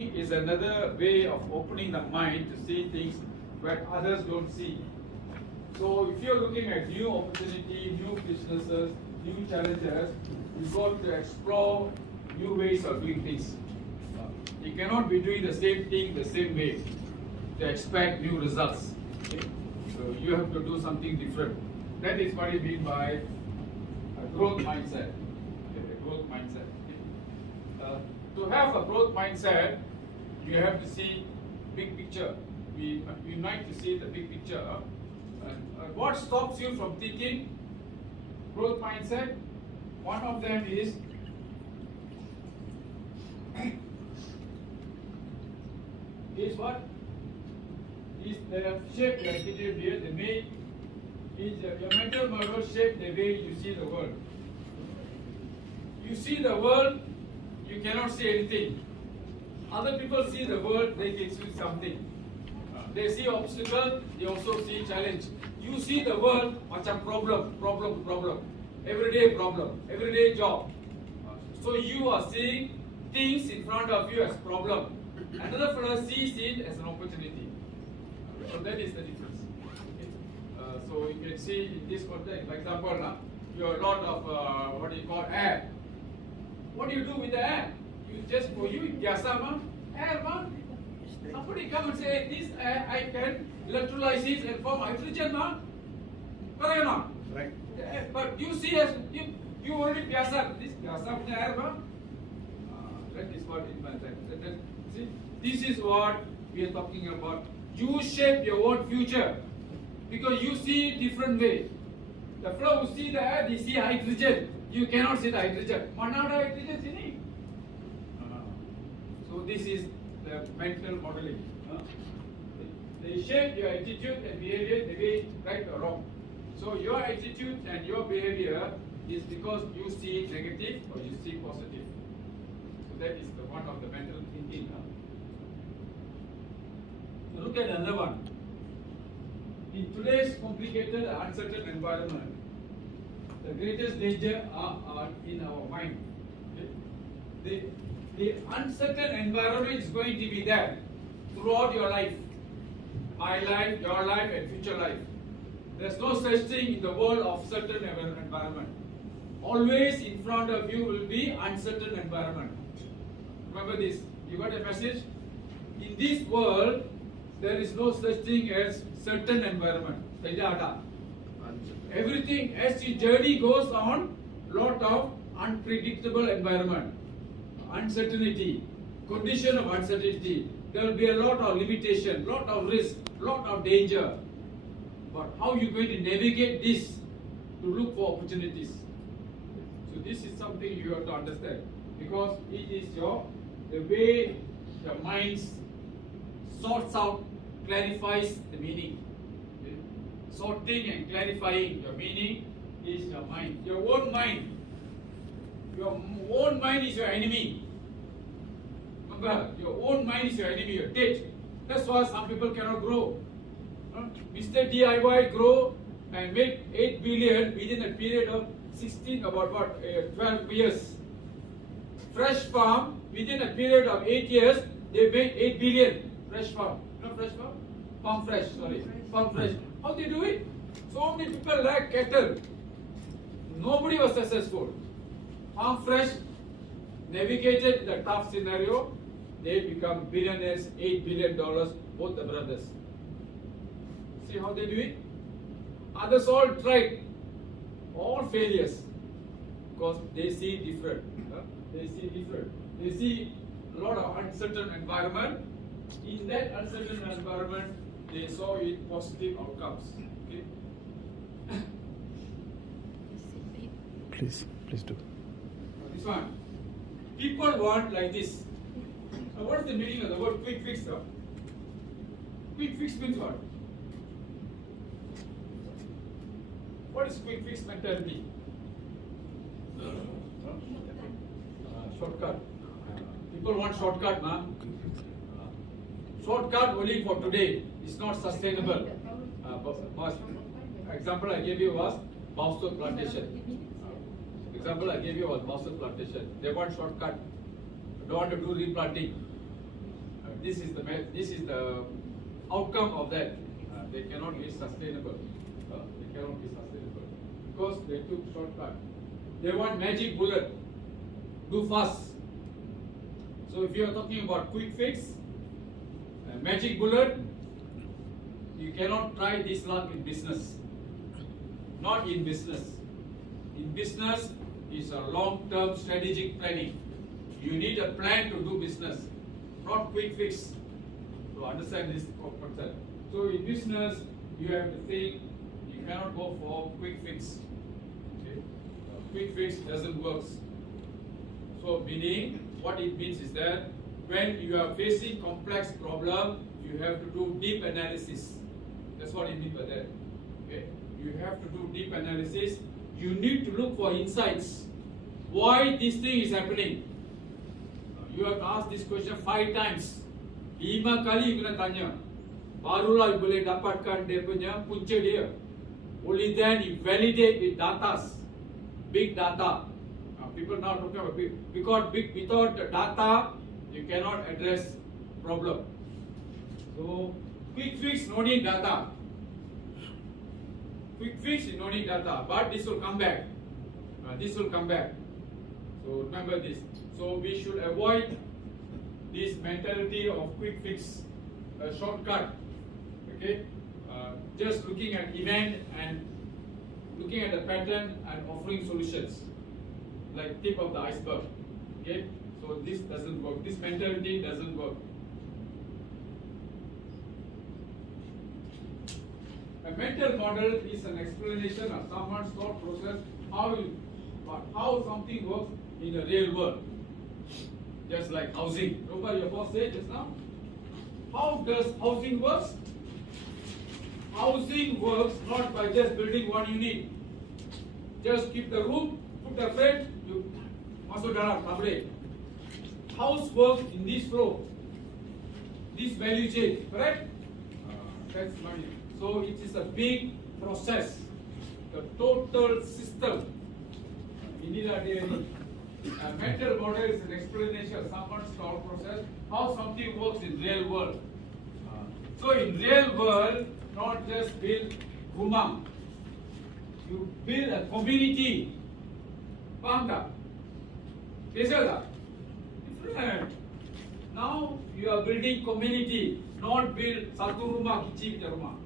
Is another way of opening the mind to see things that others don't see. So if you're looking at new opportunity, new businesses, new challenges, you've got to explore new ways of doing things. You cannot be doing the same thing the same way to expect new results. Okay? So you have to do something different. That is what I mean by a growth mindset. Okay, a growth mindset. To have a growth mindset, you have to see big picture. We like to see the big picture. What stops you from thinking growth mindset? One of them is what? Is the shape like it is here. The main is your mental model shape the way you see the world. You see the world, you cannot see anything. Other people see the world, they can see something. They see obstacle, they also see challenge. You see the world, macam problem. Everyday job. So you are seeing things in front of you as problem. Another fellow sees it as an opportunity. So that is the difference. Okay. So you can see in this context, for example, you have a lot of what you call air. What do you do with the air? You just for you, biasa air Somebody come and say, this air I can electrolyze it and form hydrogen Correct or not? Right. But you see as you already biasa this biasa air that is what it means. See, this is what we are talking about. You shape your own future because you see different way. The fellow who see the air, they see hydrogen. You cannot see the hydrogen. Mana ada hydrogen sini? So this is the mental modeling. They shape your attitude and behavior the way right or wrong. So your attitude and your behavior is because you see negative or you see positive. So that is the one of the mental thinking. So look at another one. In today's complicated and uncertain environment, the greatest danger are in our mind. Okay? The uncertain environment is going to be there throughout your life. My life, your life, and future life. There's no such thing in the world of certain environment. Always in front of you will be uncertain environment. Remember this. You got a message? In this world, there is no such thing as certain environment. Everything, as your journey goes on, lot of unpredictable environment, uncertainty, condition of uncertainty. There will be a lot of limitation, lot of risk, lot of danger. But how you going to navigate this to look for opportunities? So this is something you have to understand because it is the way the mind sorts out, clarifies the meaning. Okay? Sorting and clarifying your meaning is your mind. Your own mind. Your own mind is your enemy. Remember, your own mind is your enemy, your dead. That's why some people cannot grow. Mr. DIY grow and make 8 billion within a period of 12 years. Fresh farm, within a period of 8 years, they made 8 billion. Fresh farm. You know fresh farm? Farm fresh, sorry. Farm fresh. How they do it? So many people like cattle. Nobody was successful. Farm fresh navigated the tough scenario. They become billionaires, $8 billion, both the brothers. See how they do it? Others all tried. All failures. Because they see different. They see different. They see a lot of uncertain environment. In that uncertain environment, they saw it positive outcomes. Okay? Please do. This one. People want like this. Now what is the meaning of the word quick fix? Quick fix means what? What is quick fix mentality? Shortcut. People want shortcut, man. Shortcut only for today is not sustainable. Example I gave you was Bausto plantation. Example I gave you was Bausto plantation. They want shortcut. Don't want to do replanting. this is the outcome of that. They cannot be sustainable. They cannot be sustainable because they took shortcut. They want magic bullet, do fast. So if you are talking about quick fix, magic bullet, you cannot try this luck in business. Not in business. In business, it's a long-term strategic planning. You need a plan to do business, not quick fix. To understand this concept. So in business, you have to think. You cannot go for quick fix. Okay? Quick fix doesn't work. So meaning, what it means is that when you are facing complex problem, you have to do deep analysis. That's what it means by that. Okay? You have to do deep analysis. You need to look for insights. Why this thing is happening? You have to ask this question 5 times. 5 kali kena tanya. Barulah you boleh dapatkan dia punya punca dia. Only then you validate with data, big data. People now talking about big, because without the data, you cannot address problem. So quick fix no need data. Quick fix you no need data, but this will come back. This will come back. So remember this. So we should avoid this mentality of quick fix, shortcut. Okay, just looking at event and looking at the pattern and offering solutions, like tip of the iceberg. Okay, so this doesn't work. This mentality doesn't work. A mental model is an explanation of someone's thought process, how something works in the real world. Just like housing. Remember your boss said just now? How does housing works? Housing works not by just building one unit. Just keep the room, put the frame, you masuk dalam, tak boleh. House works in this flow, this value chain, correct? That's money. So it is a big process, the total system. Inilah dia ni. A mental model is an explanation of someone's thought process, how something works in real world. So in real world, not just build rumah, you build a community. Faham tak? Beza tak? Different. Now you are building community, not build satu rumah kecil punya rumah.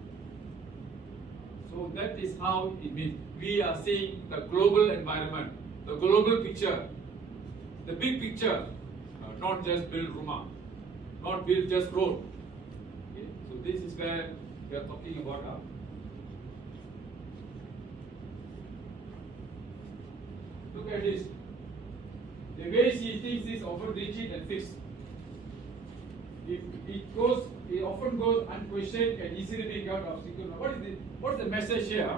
So that is how it means. We are seeing the global environment, the global picture, the big picture, not just build rumah, not build just road. Okay? So this is where we are talking about. Look at this. The way she thinks is often rigid and fixed. It often goes unquestioned and easily being out of obstacle. What is the message here?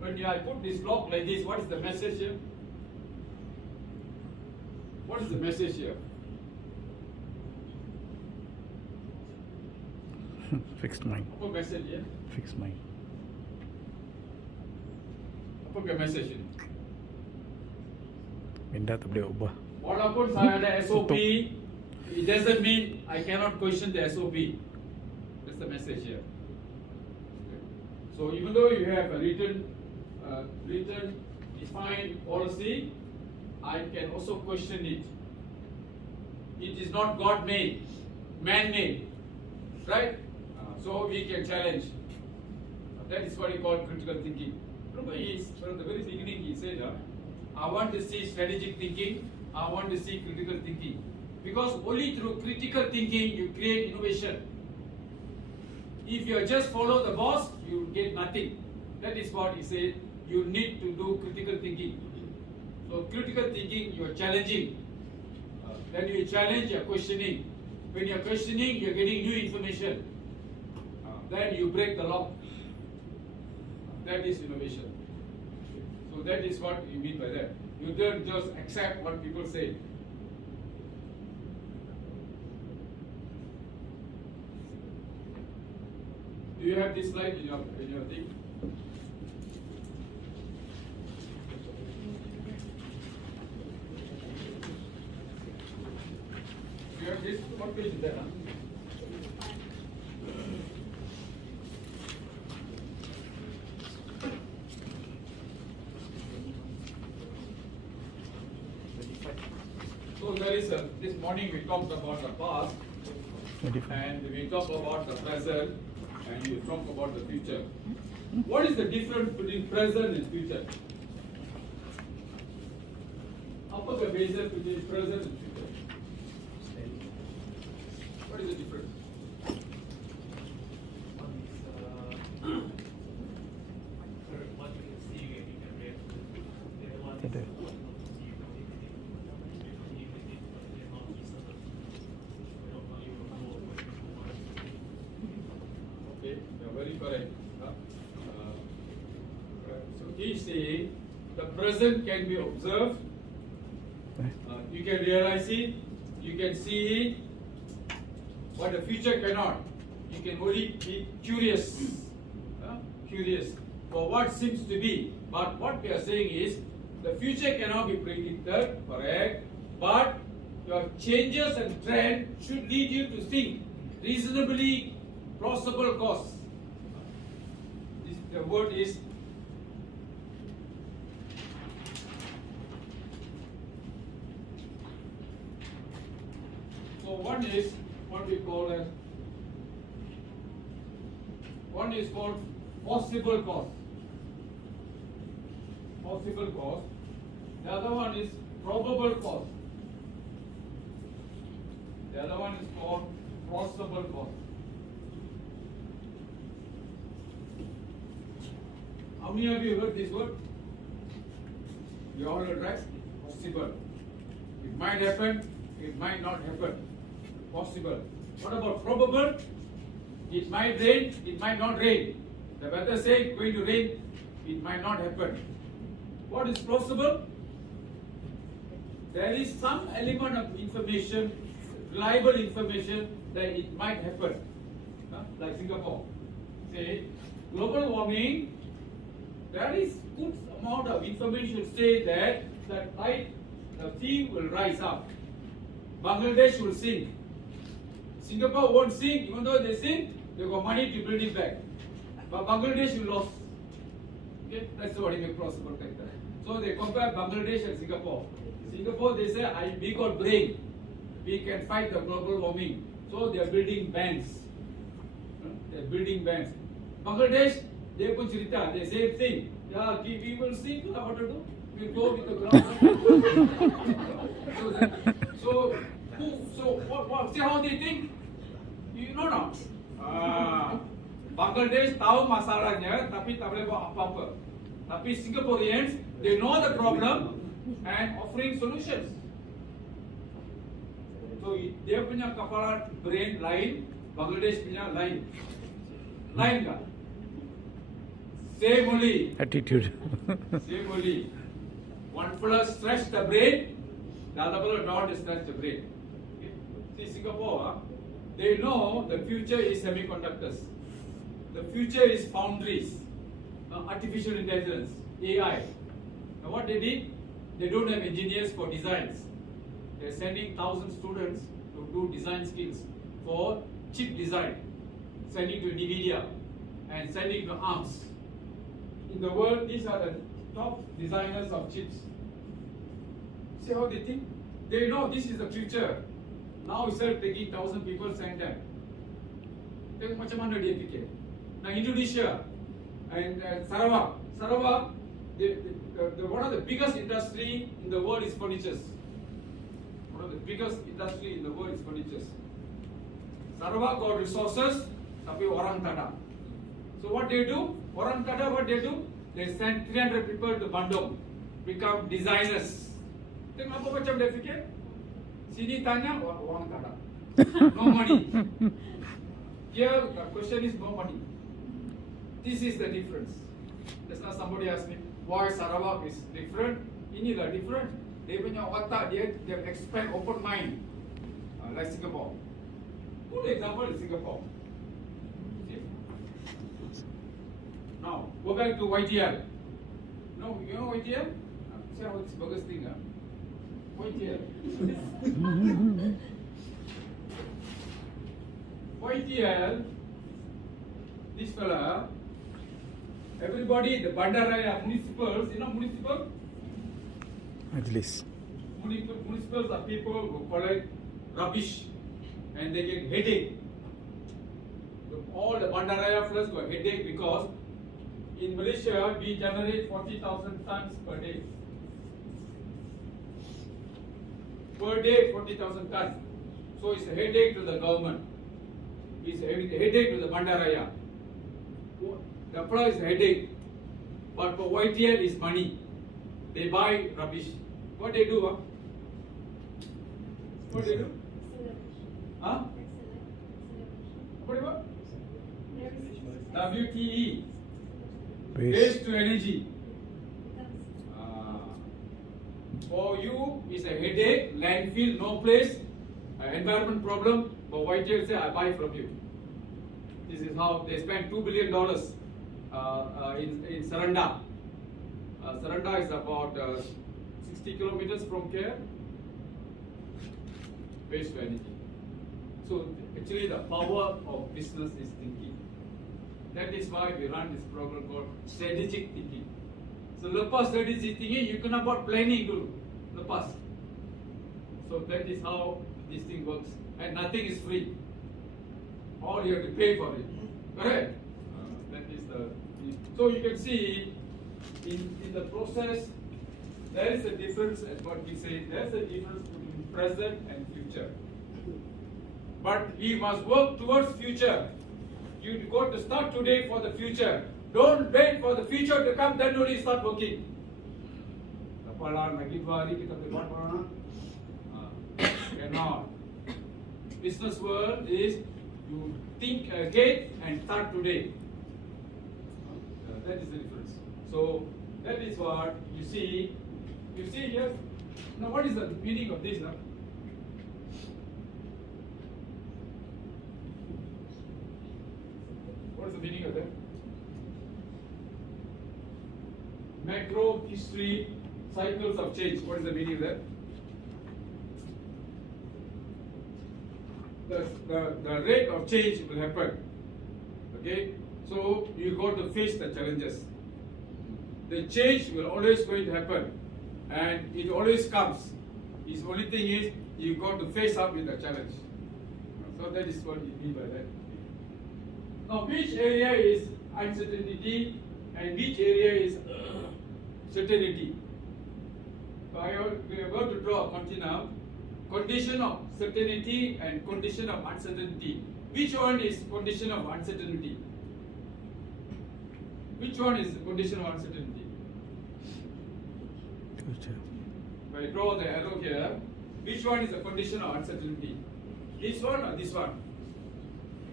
When I put this block like this, what is the message here? What is the message here? Fixed mind. Apa message here? Fixed mind. Apa ke message ini? Benda tak boleh ubah. Walaupun saya ada SOP, it doesn't mean I cannot question the SOP. That's the message here. Okay. So even though you have a written defined policy, I can also question it. It is not God-made, man-made, right? So we can challenge. That is what he called critical thinking. Remember, from the very beginning he said, I want to see strategic thinking, I want to see critical thinking. Because only through critical thinking you create innovation. If you just follow the boss, you get nothing. That is what he said. You need to do critical thinking. So critical thinking, you are challenging. Then you challenge, you are questioning. When you are questioning, you are getting new information. Then you break the law. That is innovation. So that is what you mean by that. You don't just accept what people say. Do you have this slide in your thing? Do you have this? What page page is that? Huh? So there is this morning we talked about the past 25. and we talked about the present and we talked about the future. What is the difference between present and future? Apa beza between present and future? What is the difference? What you can see, you can react to. The other one is Today. what you don't see, you don't see anything. You can see, but they're not certain. We don't know, you don't know what you want. Okay, you are very correct. So he is saying the present can be observed, you can realize it, you can see it, but the future cannot. You can only be curious, curious for what seems to be. But what we are saying is the future cannot be predicted, correct? But your changes and trend should lead you to think reasonably plausible course. The word is so one is what we call as one is called possible cause. Possible cause. The other one is probable cause. The other one is called plausible cause. How many of you heard this word? You all heard, right? Possible. It might happen, it might not happen. Possible. What about probable? It might rain, it might not rain. The weather says going to rain, it might not happen. What is plausible? There is some element of information, reliable information that it might happen. Like Singapore. Say, global warming, there is good amount of information say that the sea will rise up. Bangladesh will sink. Singapore won't sink, even though they sink, they got money to build it back. But Bangladesh will lose. Okay, that's what it makes plausible factor. So they compare Bangladesh and Singapore. Singapore, they say, we got brain. We can fight the global warming. So they are building bands. They are building bands. Bangladesh, they pun cerita, they same thing. Yeah, we will sink. What to do? We go with the ground. What? See how they think? You know not. Bangladesh tahu masalahnya, tapi tak boleh buat apa-apa. Tapi Singaporeans, they know the problem and offering solutions. So dia punya kepala brain lain, Bangladesh punya lain. Lain tak? Same only. Attitude. Same only. One fellow stretch the brain, the other fellow don't stretch the brain. Okay? See Singapore, they know the future is semiconductors. The future is foundries, artificial intelligence, AI. Now what they did, they don't have engineers for designs. They're sending 1,000 students to do design skills for chip design, sending to NVIDIA and sending to ARMS. In the world, these are the top designers of chips. See how they think? They know this is the future. Now instead taking 1,000 people, send them. Tengok macam mana dia fikir. Now Indonesia and Sarawak. Sarawak, one of the biggest industry in the world is furnitures. One of the biggest industry in the world is furnitures. Sarawak got resources, tapi orang tak ada. So what they do? Orang tak ada, what they do? They send 300 people to Bandung, become designers. Tengok apa macam dia fikir? Sini tanya, orang tak ada. No money. Here the question is no money. This is the difference. Just now somebody asked me, why Sarawak is different? Inilah different. Dia punya otak dia expand open mind, like Singapore. Good example is Singapore. See? Now go back to YTL. No, you know YTL? See how this bogus thing, YTL. YTL, this fella, everybody, the Bandaraya municipals, you know municipal? Majlis. Municipals are people who collect rubbish and they get headache. All the Bandaraya fellas got headache because in Malaysia we generate 40,000 tons per day. Per day, 40,000 tons. So it's a headache to the government. It's a headache to the Bandaraya. The price is a headache. But for YTL is money. They buy rubbish. What they do? Huh? What they do? Huh? What about? WTE. Waste to energy. For you, it's a headache, landfill, no place, environment problem. But YTL say, I buy from you. This is how they spend $2 billion in Saranda. Saranda is about 60 kilometers from KL. Waste to energy. So actually the power of business is thinking. That is why we run this program called strategic thinking. So lepas strategic thinking, you cannot about planning dulu. Lepas. So that is how this thing works. And nothing is free. All you have to pay for it. Correct? That is the. So you can see in the process, there is a difference, as what we say, there is a difference between present and future. But we must work towards future. You got to start today for the future. Don't wait for the future to come, then only start working. Cannot. Business world is you think ahead and start today. That is the difference. So that is what you see. You see here. Now what is the meaning of this now? What is the meaning of that? Macro history cycles of change. What is the meaning of that? The rate of change will happen. Okay? So you got to face the challenges. The change will always going to happen. And it always comes. The only thing is you got to face up with the challenge. So that is what you mean by that. Now which area is uncertainty and which area is certainty? So we are going to draw a continuum. Condition of certainty and condition of uncertainty. Which one is condition of uncertainty? Which one is condition of uncertainty? If I draw the arrow here, which one is the condition of uncertainty? This one or this one?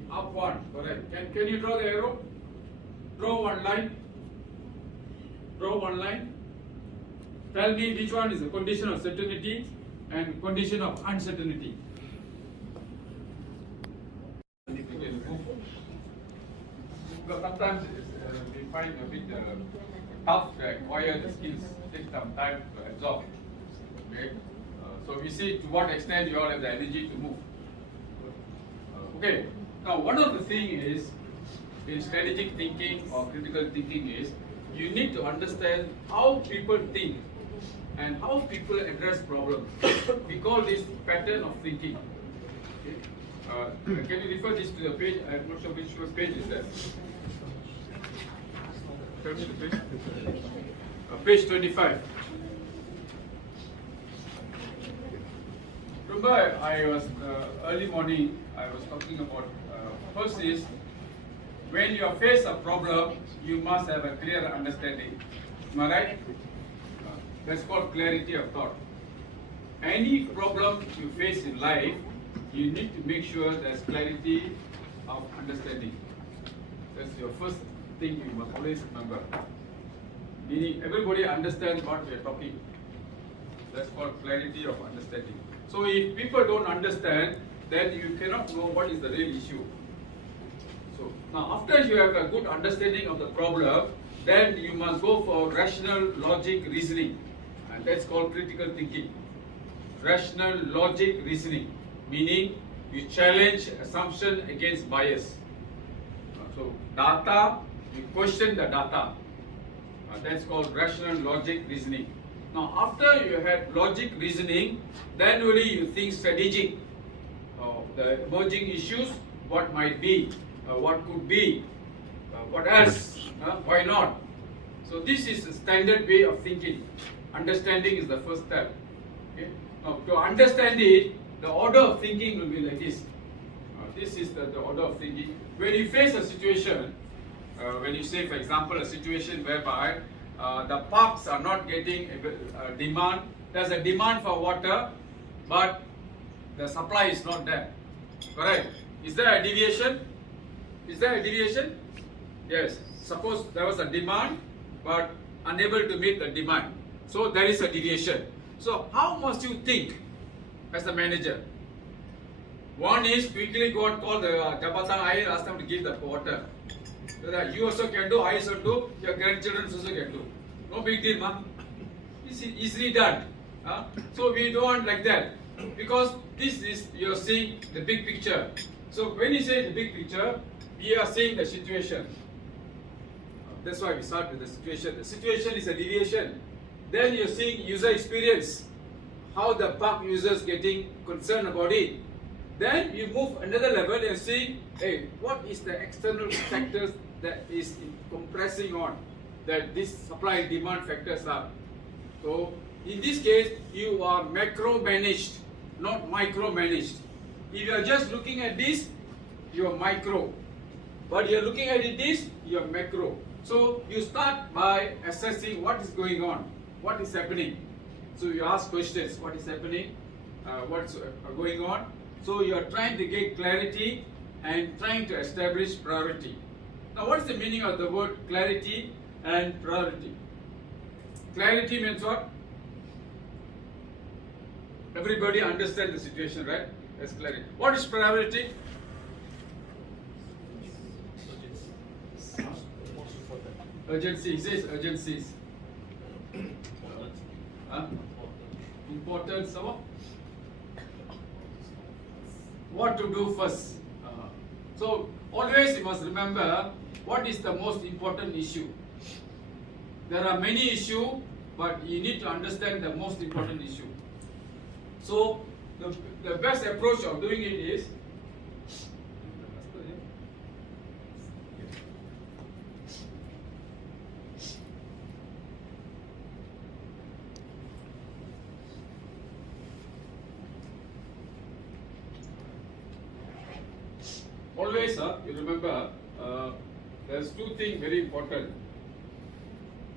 Up one, correct. Can you draw the arrow? Draw one line. Draw one line. Tell me which one is the condition of certainty and condition of uncertainty. Because sometimes we find a bit tough to acquire the skills. It takes some time to absorb. Okay, so we see to what extent you all have the energy to move. Okay, now one of the things is in strategic thinking or critical thinking is you need to understand how people think and how people address problems. We call this pattern of thinking. Okay. Can you refer this to the page? I'm not sure which page is that. Tell me the page. Page 25. Remember, I was early morning. I was talking about first is when you face a problem, you must have a clear understanding. Am I right? That's called clarity of thought. Any problem you face in life, you need to make sure there's clarity of understanding. That's your first thing you must always remember. Meaning everybody understands what we are talking. That's called clarity of understanding. So if people don't understand, then you cannot know what is the real issue. So now after you have a good understanding of the problem, then you must go for rational logic reasoning. And that's called critical thinking. Rational logic reasoning. Meaning you challenge assumption against bias. So data, you question the data. That's called rational logic reasoning. Now after you have logic reasoning, then only you think strategic. The emerging issues, what might be, what could be, what else, why not. So this is a standard way of thinking. Understanding is the first step. Okay? Now to understand it, the order of thinking will be like this. This is the order of thinking. When you face a situation, when you say, for example, a situation whereby the parks are not getting a demand, there's a demand for water, but the supply is not there. Correct? Is there a deviation? Is there a deviation? Yes. Suppose there was a demand, but unable to meet the demand. So there is a deviation. So how must you think as a manager? One is quickly go and call the Jabatan Air, ask them to give the water. So that you also can do, I also do, your grandchildren also can do. No big deal, ma. It's easily done. So we don't want like that. Because this is, you're seeing the big picture. So when you say the big picture, we are seeing the situation. That's why we start with the situation. The situation is a deviation. Then you're seeing user experience. How the park users getting concerned about it. Then you move another level and see, hey, what is the external factors that is compressing on that this supply and demand factors are. So in this case, you are macro managed, not micro managed. If you are just looking at this, you are micro. But you are looking at it this, you are macro. So you start by assessing what is going on, what is happening. So you ask questions, what is happening, what's going on. So you are trying to get clarity and trying to establish priority. Now what is the meaning of the word clarity and priority? Clarity means what? Everybody understands the situation, right? That's clarity. What is priority? Urgency. He says urgencies. Importance of what to do first. So always you must remember what is the most important issue. There are many issues, but you need to understand the most important issue. So the best approach of doing it is always, you remember, there's two things very important.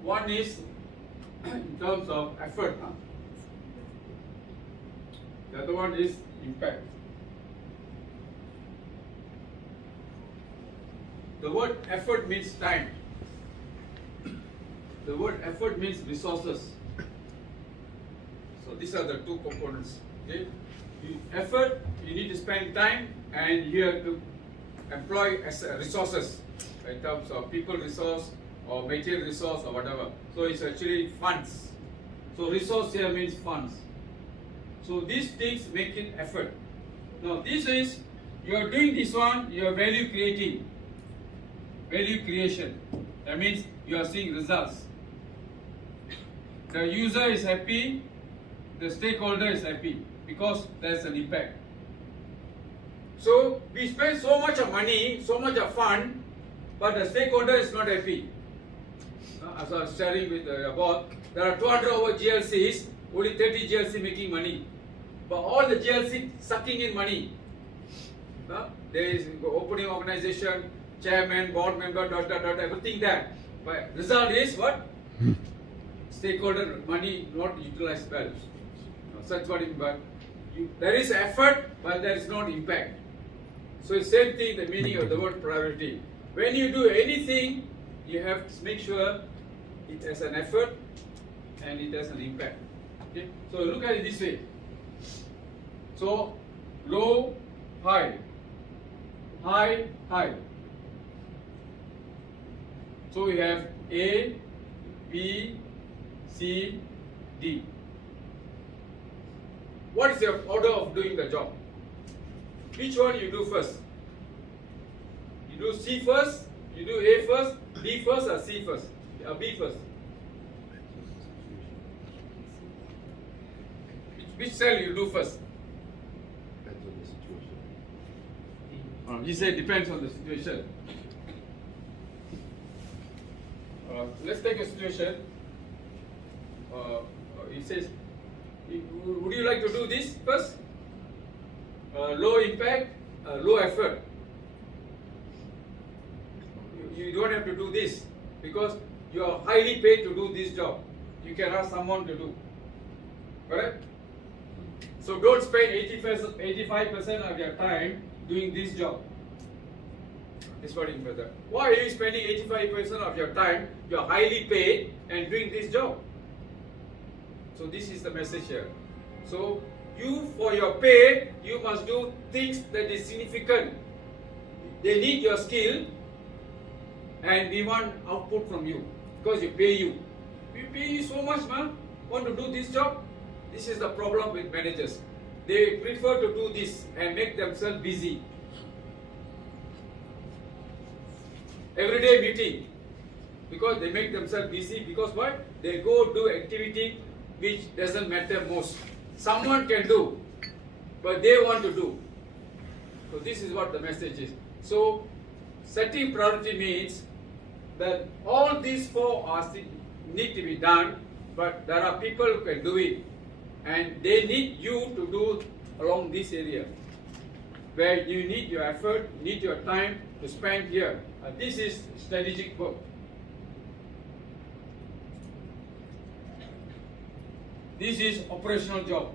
One is in terms of effort. The other one is impact. The word effort means time. The word effort means resources. So these are the two components. Okay? Effort, you need to spend time, and you have to employ resources in terms of people resource or material resource or whatever. So it's actually funds. So resource here means funds. So these things make it effort. Now this is, you are doing this one, you are value creating. Value creation. That means you are seeing results. The user is happy, the stakeholder is happy because there's an impact. So we spend so much of money, so much of fund, but the stakeholder is not happy. As I was sharing with about, there are 200 over GLCs, only 30 GLC making money. But all the GLC sucking in money. There is opening organization, chairman, board member, everything there. But result is what? Stakeholder money not utilized well. Such what it, but there is effort, but there is not impact. So same thing, the meaning of the word priority. When you do anything, you have to make sure it has an effort and it has an impact. Okay? So look at it this way. So low, high, high, high. So we have A, B, C, D. What is your order of doing the job? which one you do first? You do C first, you do A first, B first or C first? B first. Which cell you do first? Depends on the situation. He said depends on the situation. Let's take a situation. He says, would you like to do this first? Low impact, low effort. You don't have to do this because you are highly paid to do this job. You can ask someone to do. Correct? So don't spend 85% of your time doing this job. This is what it means. Why are you spending 85% of your time? You are highly paid and doing this job. So this is the message here. So you, for your pay, you must do things that is significant. They need your skill, and we want output from you because we pay you. We pay you so much, man. Want to do this job? This is the problem with managers. They prefer to do this and make themselves busy. Everyday meeting, because they make themselves busy. Because what? They go do activity which doesn't matter most. Someone can do, but they want to do. So this is what the message is. So setting priority means that all these four are need to be done, but there are people who can do it, and they need you to do along this area where you need your effort, need your time to spend here. This is strategic work. This is operational job.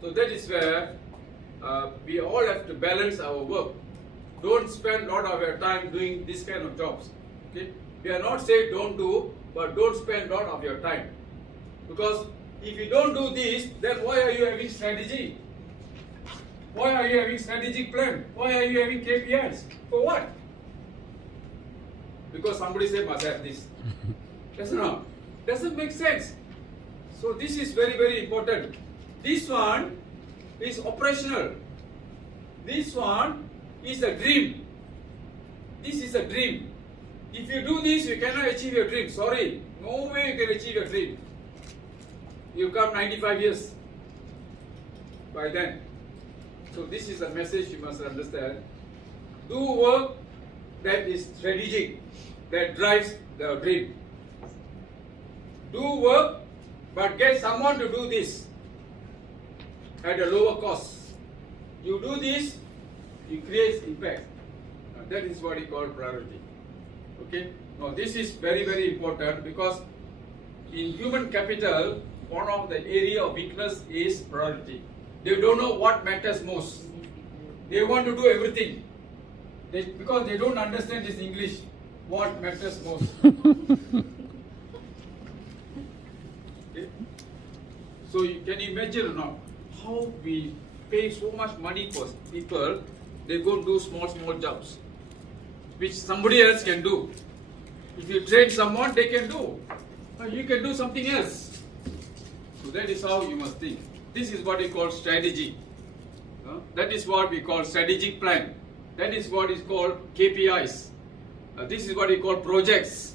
So that is where we all have to balance our work. Don't spend a lot of your time doing this kind of jobs. Okay? We are not saying don't do, but don't spend a lot of your time. Because if you don't do this, then why are you having strategy? Why are you having strategic plan? Why are you having KPIs? For what? Because somebody said must have this. Doesn't make sense. So this is very, very important. This one is operational. This one is a dream. This is a dream. If you do this, you cannot achieve your dream. Sorry, no way you can achieve your dream. You come 95 years by then. So this is a message you must understand. Do work that is strategic, that drives the dream. Do work, but get someone to do this at a lower cost. You do this, you create impact. That is what we call priority. Okay? Now this is very, very important because in human capital, one of the area of weakness is priority. They don't know what matters most. They want to do everything. Because they don't understand this English, what matters most. Okay? So can you imagine or not how we pay so much money for people, they go do small jobs, which somebody else can do. If you train someone, they can do. You can do something else. So that is how you must think. This is what we call strategy. That is what we call strategic plan. That is what is called KPIs. This is what we call projects.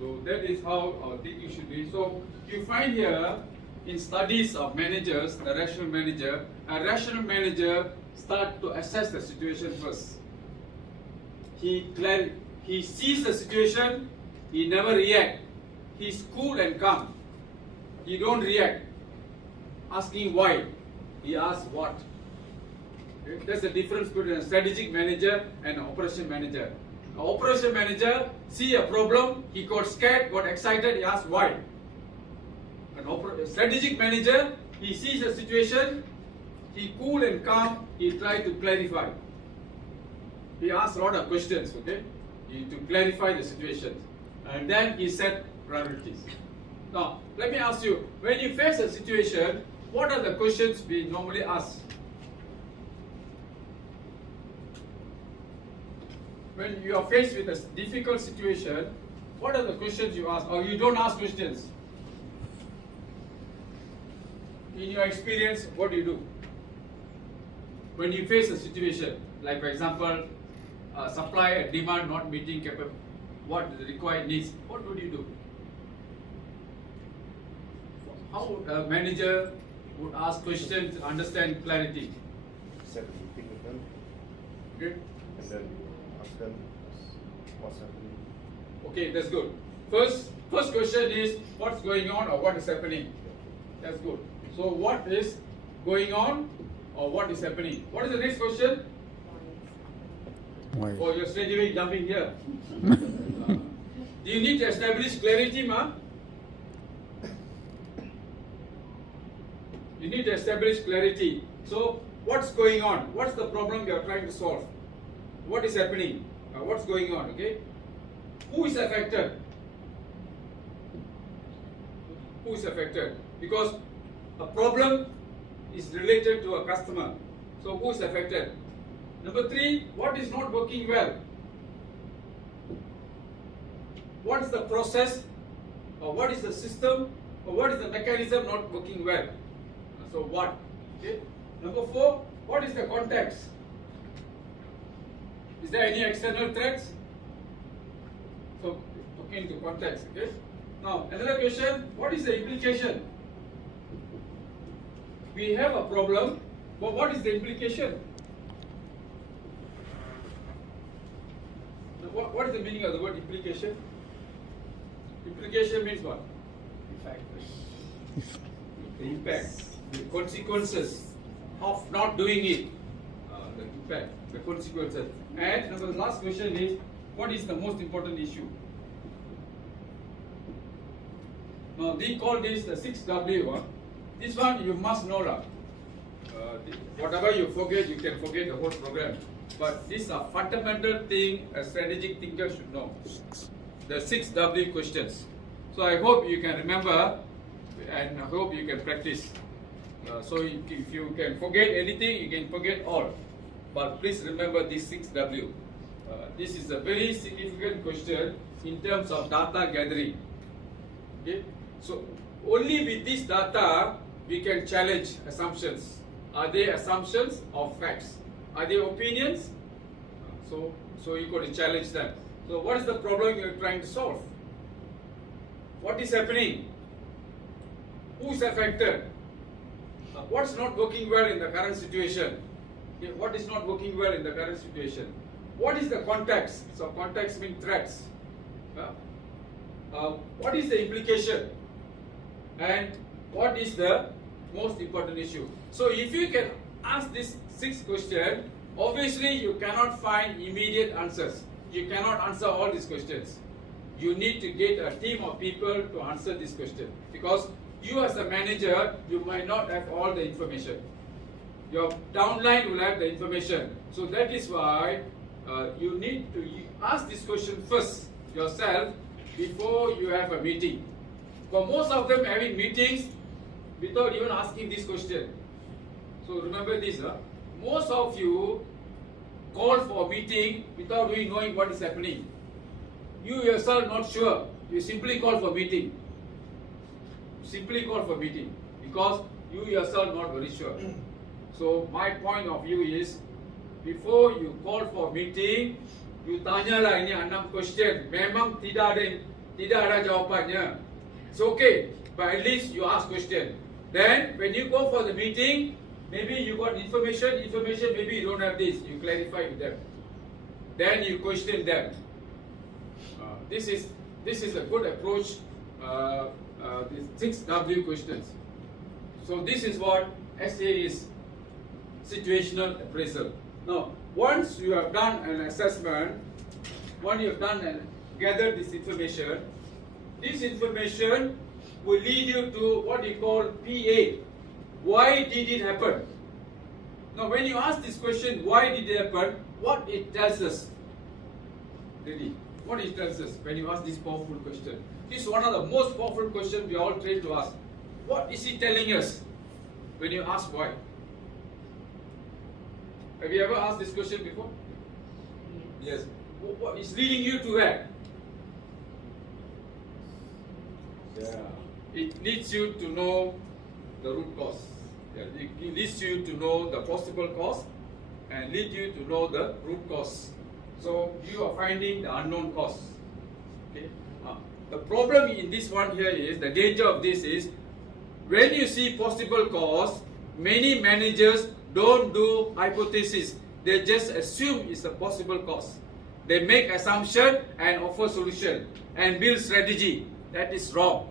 So that is how our thinking should be. So you find here in studies of managers, a rational manager starts to assess the situation first. He sees the situation, he never reacts. He's cool and calm. He don't react. Asking why, he asks what. Okay? That's the difference between a strategic manager and an operation manager. An operation manager see a problem, he got scared, got excited, he asks why. A strategic manager, he sees the situation, he cool and calm, he try to clarify. He asks a lot of questions, okay, to clarify the situation, and then he set priorities. Now, let me ask you, when you face a situation, what are the questions we normally ask? When you are faced with a difficult situation, what are the questions you ask? Or you don't ask questions? in your experience, what do? When you face a situation, like for example, supply and demand not meeting what the required needs, what would you do? How would a manager would ask questions to understand clarity? Set a meeting with them Okay, and then ask them what's happening. okay, that's good. First question is what's going on or what is happening. That's good. So what is going on or what is happening? What is the next question? Why? Oh, you're straight away jumping here. Do you need to establish clarity, ma? You need to establish clarity. So, what's going on? What's the problem you are trying to solve? What is happening? What's going on? Okay. Who is affected? Who is affected? Because a problem is related to a customer. So, who is affected? Number 3, what is not working well? What is the process, or what is the system, or what is the mechanism not working well? So what? Okay. Number 4, what is the context? Is there any external threats? So looking into context. Okay. Now another question: what is the implication? We have a problem, but what is the implication? What is the meaning of the word implication? Implication means what? The impact, the consequences of not doing it. The impact, the consequences. And the last question is, what is the most important issue? Now, they call this the 6W. This one you must know. Whatever you forget, you can forget the whole program. But this is a fundamental thing a strategic thinker should know. The 6W questions. So I hope you can remember and I hope you can practice. So if you can forget anything, you can forget all. But please remember this 6W. This is a very significant question in terms of data gathering. Okay? So only with this data we can challenge assumptions. Are they assumptions or facts? Are they opinions? So you got to challenge them. So what is the problem you are trying to solve? What is happening? Who is affected? What's not working well in the current situation? Okay, what is not working well in the current situation? What is the context? So context means threats. What is the implication? And what is the most important issue? So if you can ask this 6 questions, obviously you cannot find immediate answers. You cannot answer all these questions. You need to get a team of people to answer this question, because you as a manager, you might not have all the information. Your downline will have the information. So that is why you need to ask this question first yourself before you have a meeting. For most of them having meetings without even asking this question. So remember this, most of you call for a meeting without really knowing what is happening. You yourself not sure, you simply call for a meeting. Simply call for a meeting because you yourself not very sure. So my point of view is, before you call for a meeting, you tanyalah ini 6 question. Memang tidak ada jawapannya. It's okay, but at least you ask question. Then when you go for the meeting, maybe you got information, maybe you don't have this, you clarify with them. Then you question them. This is a good approach, these 6W questions. So this is what SA is, situational appraisal. Now, once you have done an assessment, once you have done and gathered this information will lead you to what you call PA. Why did it happen? Now, when you ask this question, why did it happen, what it tells us, really, what it tells us when you ask this powerful question. This is one of the most powerful questions we all trained to ask. What is it telling us when you ask why? Have you ever asked this question before? Yes. What is leading you to where? Yeah. It needs you to know the root cause. Yeah, it leads you to know the possible cause and lead you to know the root cause. So you are finding the unknown cause. Okay. The problem in this one here is, the danger of this is, when you see possible cause, many managers don't do hypothesis. They just assume it's a possible cause. They make assumption and offer solution and build strategy. That is wrong.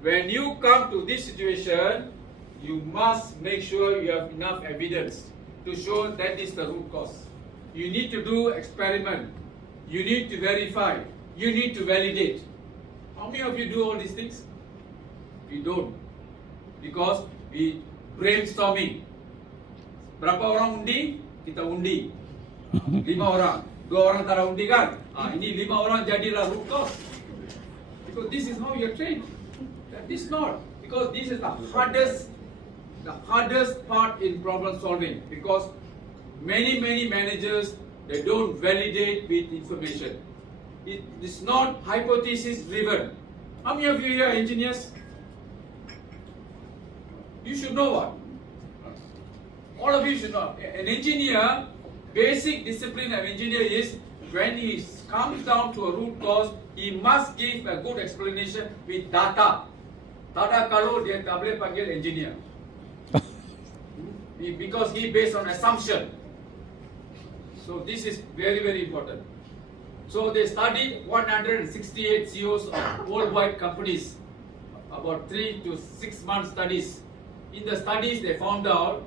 When you come to this situation, you must make sure you have enough evidence to show that is the root cause. You need to do experiment. You need to verify. You need to validate. How many of you do all these things? We don't. Because we brainstorming. Berapa orang undi? Kita undi. 5 orang. 2 orang tak ada undi kan? Ini 5 orang jadilah root cause. Because this is how you are trained. That is not. Because this is the hardest part in problem solving. Because many managers, they don't validate with information. It is not hypothesis driven. How many of you here are engineers? You should know what? All of you should know. An engineer, basic discipline of engineer is, when he comes down to a root cause, he must give a good explanation with data. Data kalau dia tak boleh panggil engineer. Because he based on assumption. So this is very important. So they studied 168 CEOs of worldwide companies, about 3 to 6 month studies. In the studies, they found out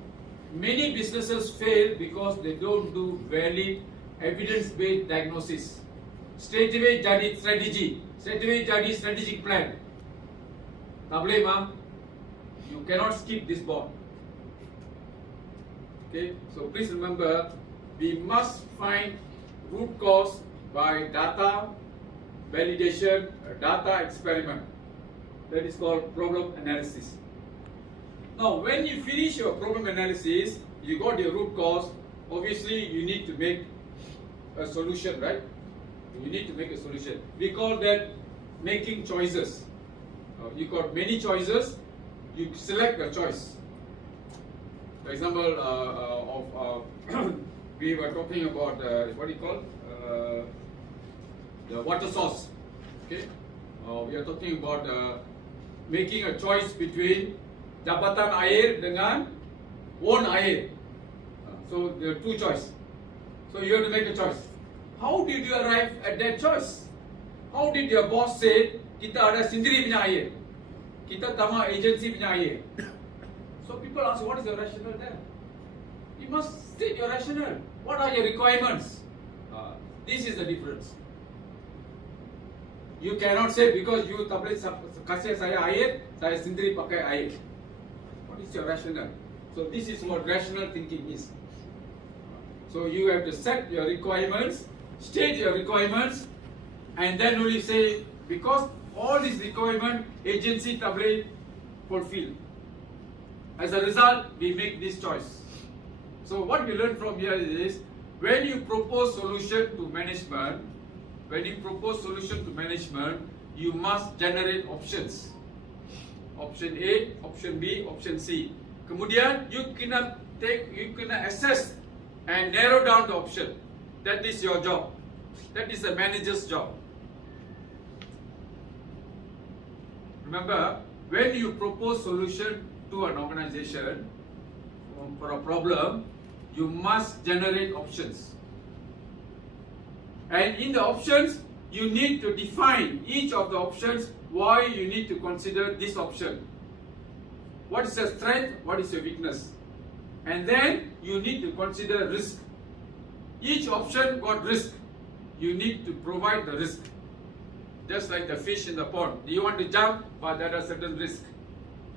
many businesses fail because they don't do valid evidence-based diagnosis. Straight away jadi strategy, straight away jadi strategic plan. Tak boleh, ma'am. You cannot skip this board. Okay, so please remember, we must find root cause by data validation, data experiment. That is called problem analysis. Now, when you finish your problem analysis, you got your root cause. Obviously, you need to make a solution, right? You need to make a solution. We call that making choices. You got many choices. You select a choice. For example, we were talking about what do you call the water source. Okay, we are talking about making a choice between jabatan air dengan won air. So there are two choices. So you have to make a choice. How did you arrive at that choice? How did your boss say kita ada sendiri punya air, kita tama agency punya air? So people ask, what is the rationale there? You must state your rationale. What are your requirements? This is the difference. You cannot say because you tak boleh kasih saya air, saya sendiri pakai air. What is your rationale? So this is what rational thinking is. So you have to set your requirements, state your requirements, and then only say, because all these requirement agency tak boleh fulfill. As a result, we make this choice. So what we learn from here is, when you propose solution to management, you must generate options. Option A, option B, option C. Kemudian you kena assess and narrow down the option. That is your job. That is a manager's job. Remember, when you propose solution to an organization for a problem, you must generate options. And in the options, you need to define each of the options, why you need to consider this option. What is your strength? What is your weakness? And then you need to consider risk. Each option got risk. You need to provide the risk. Just like the fish in the pond. Do you want to jump? But there are certain risks.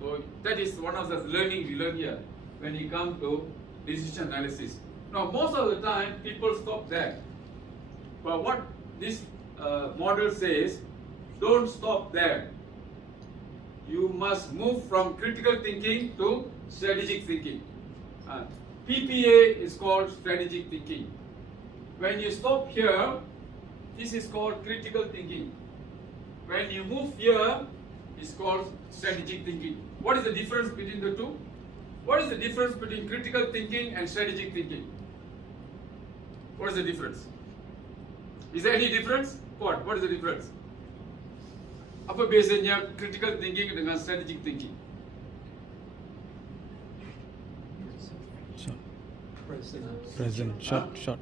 So that is one of the learning we learn here when you come to decision analysis. Now most of the time people stop there. But what this model says, don't stop there. You must move from critical thinking to strategic thinking. PPA is called strategic thinking. When you stop here, this is called critical thinking. When you move here, it's called strategic thinking. What is the difference between the two? What is the difference between critical thinking and strategic thinking? What is the difference? Is there any difference? What is the difference? Apa bezanya critical thinking dengan strategic thinking? Short. Present. Short.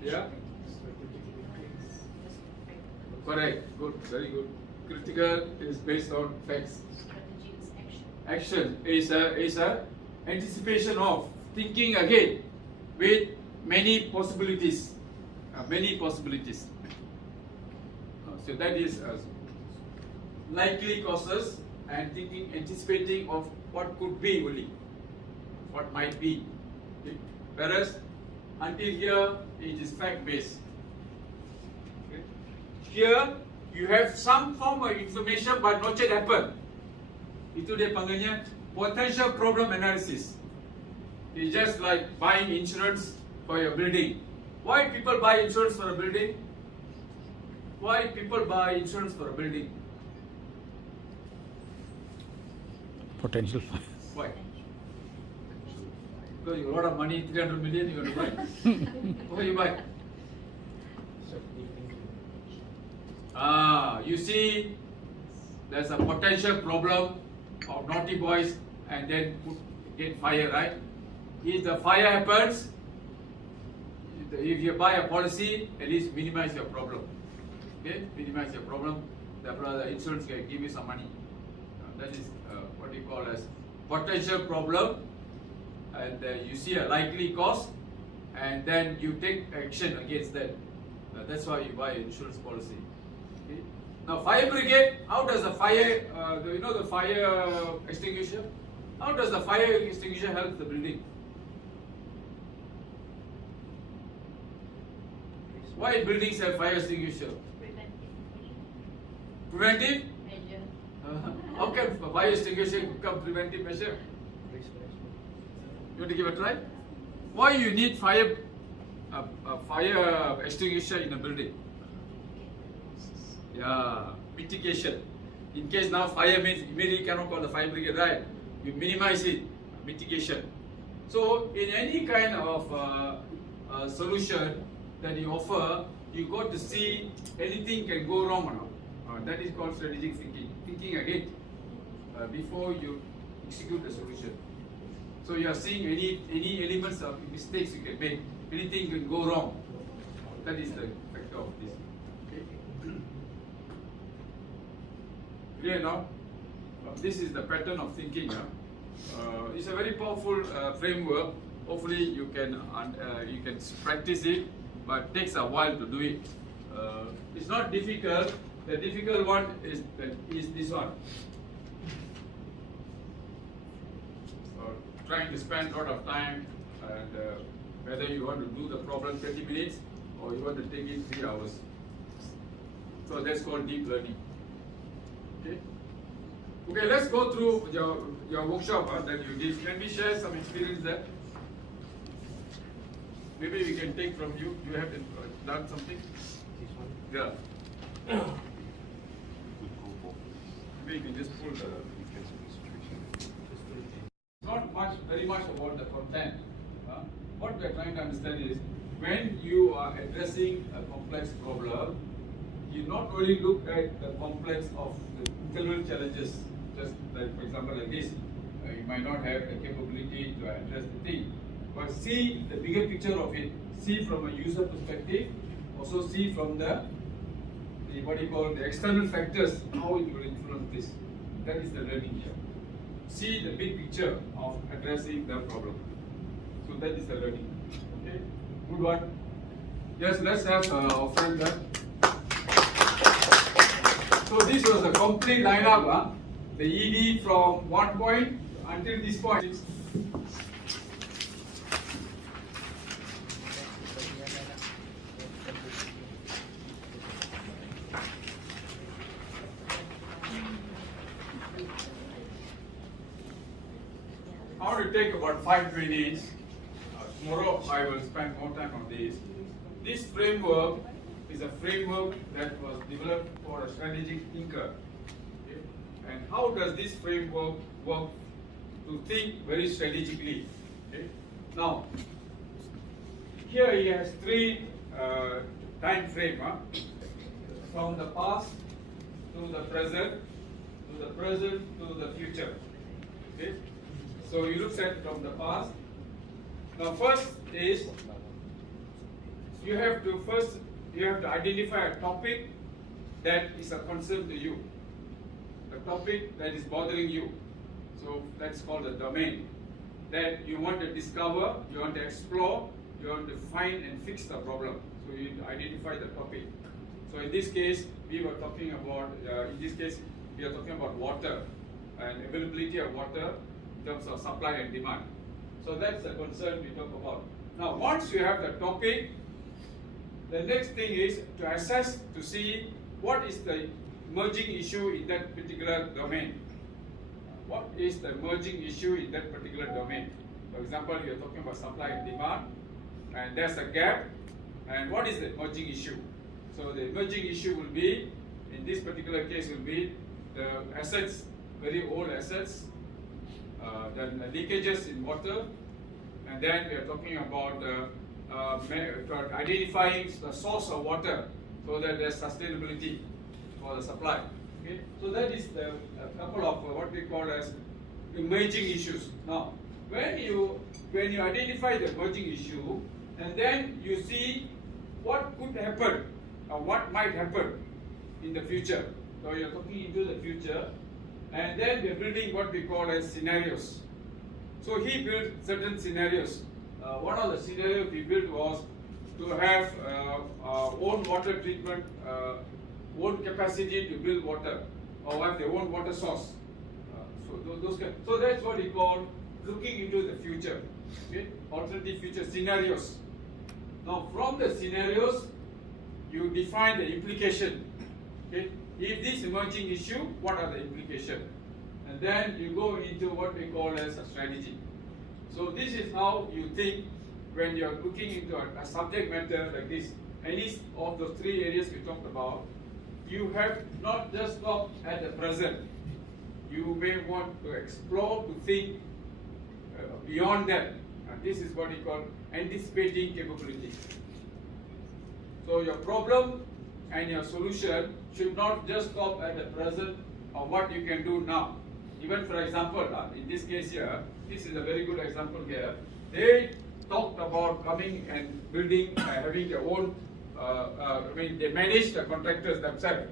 Yeah? Correct. Good. Very good. Critical is based on facts. Strategy is action. Action is a anticipation of thinking ahead with many possibilities. So that is likely causes and thinking, anticipating of what could be only, what might be. Okay. Whereas until here it is fact based. Okay. Here you have some form of information but not yet happened. Itu dia panggilnya potential problem analysis. It's just like buying insurance for your building. Why people buy insurance for a building? Why people buy insurance for a building? Potential fire. Why? Because you got a lot of money, 300 million, you got to buy. Why you buy? You see, there's a potential problem of naughty boys and then get fire, right? If the fire happens, if you buy a policy, at least minimize your problem. Okay, minimize your problem. The insurance can give you some money. That is what we call as potential problem, and you see a likely cause, and then you take action against that. That's why you buy insurance policy. Okay? Now, fire brigade. How does the fire? The fire extinguisher. How does the fire extinguisher help the building? Why buildings have fire extinguisher? Preventive? Measure. How can fire extinguisher become preventive measure? You want to give a try? Why you need fire extinguisher in a building? Yeah, mitigation. In case now fire means immediately cannot call the fire brigade, right? You minimize it, mitigation. So in any kind of solution that you offer, you got to see anything can go wrong or not. That is called strategic thinking. Thinking ahead before you execute the solution. So you are seeing any elements of mistakes you can make. Anything can go wrong. That is the factor of this. Okay. Clear now? This is the pattern of thinking. It's a very powerful framework. Hopefully you can practice it, but it takes a while to do it. It's not difficult. The difficult one is this one. Trying to spend a lot of time, and whether you want to do the problem 20 minutes or you want to take it 3 hours. So that's called deep learning. Okay. Okay, let's go through your workshop that you did. Can we share some experience there? Maybe we can take from you. You have done something? Yeah. Maybe you can just pull the. Not very much about the content. What we are trying to understand is when you are addressing a complex problem, you not only look at the complex of the internal challenges, just like for example like this, you might not have the capability to address the thing, but see the bigger picture of it, see from a user perspective, also see from the what you call the external factors, how it will influence this. That is the learning here. See the big picture of addressing the problem. So that is the learning. Okay, good one. Yes, let's have our friend there. So this was a complete lineup. The EV from one point until this point. I want to take about 5 minutes. Tomorrow I will spend more time on this. This framework is a framework that was developed for a strategic thinker. Okay? and how does this framework work to think very strategically. Okay? Now, here he has three time frame, from the past to the present, to the future. Okay? So he looks at from the past. Now first is you have to identify a topic that is a concern to you, a topic that is bothering you. So that's called the domain. That you want to discover, you want to explore, you want to find and fix the problem. So you identify the topic. So in this case, we were talking about, we are talking about water and availability of water in terms of supply and demand. So that's the concern we talk about. Now, once you have the topic, the next thing is to assess to see what is the emerging issue in that particular domain. What is the emerging issue in that particular domain? For example, you are talking about supply and demand, and there's a gap. And what is the emerging issue? So the emerging issue will be, in this particular case, will be the assets, very old assets, then leakages in water, and then we are talking about identifying the source of water so that there's sustainability for the supply. Okay? So that is a couple of what we call as emerging issues. Now, when you identify the emerging issue, and then you see what could happen or what might happen in the future. So you're looking into the future, and then we're building what we call as scenarios. So he built certain scenarios. One of the scenarios we built was to have own water treatment, own capacity to build water, or have their own water source. So that's what he called looking into the future. Okay? Alternative future scenarios. Now from the scenarios, you define the implication. Okay? If this emerging issue, what are the implications? And then you go into what we call as a strategy. So this is how you think when you're looking into a subject matter like this. Any of the three areas we talked about, you have not just stopped at the present. You may want to explore, to think beyond that. And this is what we call anticipating capability. So your problem and your solution should not just stop at the present or what you can do now. Even for example, in this case here, this is a very good example here. They talked about coming and building, having their own, they manage the contractors themselves.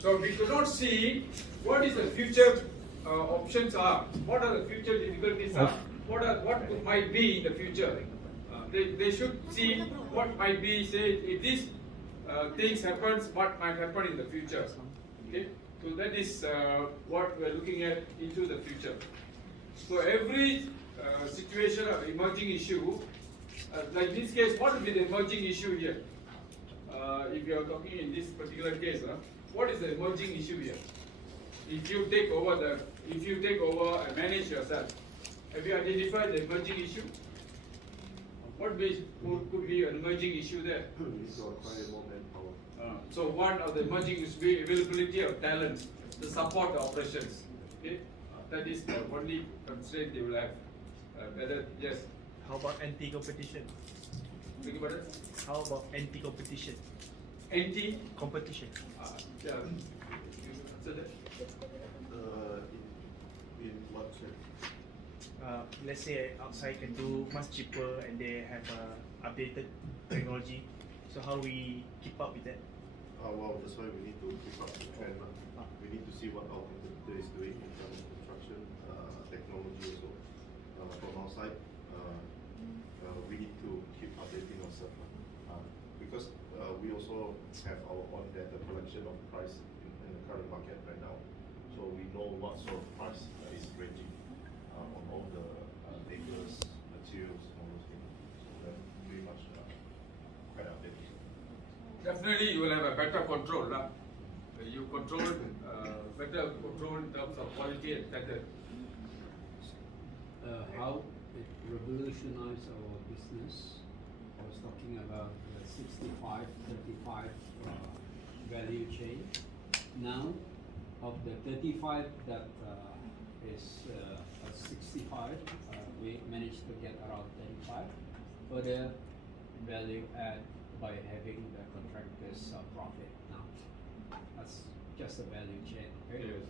So we could not see what is the future options are, what are the future difficulties are, what might be in the future. They should see what might be, say, if these things happens, what might happen in the future. Okay? So that is what we're looking at into the future. So every situation or emerging issue, like this case, what will be the emerging issue here? If you are talking in this particular case, what is the emerging issue here? If you take over and manage yourself, have you identified the emerging issue? What could be an emerging issue there? So acquire more manpower. So one of the emerging is the availability of talent to support the operations. Okay? That is the only constraint they will have. Whether yes. How about anti-competition? Think about it. How about anti-competition? Anti-competition. Yeah. So that. In what sense? Let's say outside can do much cheaper and they have updated technology. So how we keep up with that? Well, that's why we need to keep up the trend. We need to see what our competitor is doing in terms of construction, technology also. From our side, we need to keep updating ourselves. Because we also have our own data collection of price in the current market right now. So we know what sort of price is ranging on all the labors, materials, all those things. So that pretty much quite updated. Definitely, you will have a better control. You control better control in terms of quality and standard. How it revolutionized our business. I was talking about the 65-35 value chain. Now of the 35 that is 65, we managed to get around 35. Further value add by having the contractor's profit now. That's just a value chain. Okay? Yes.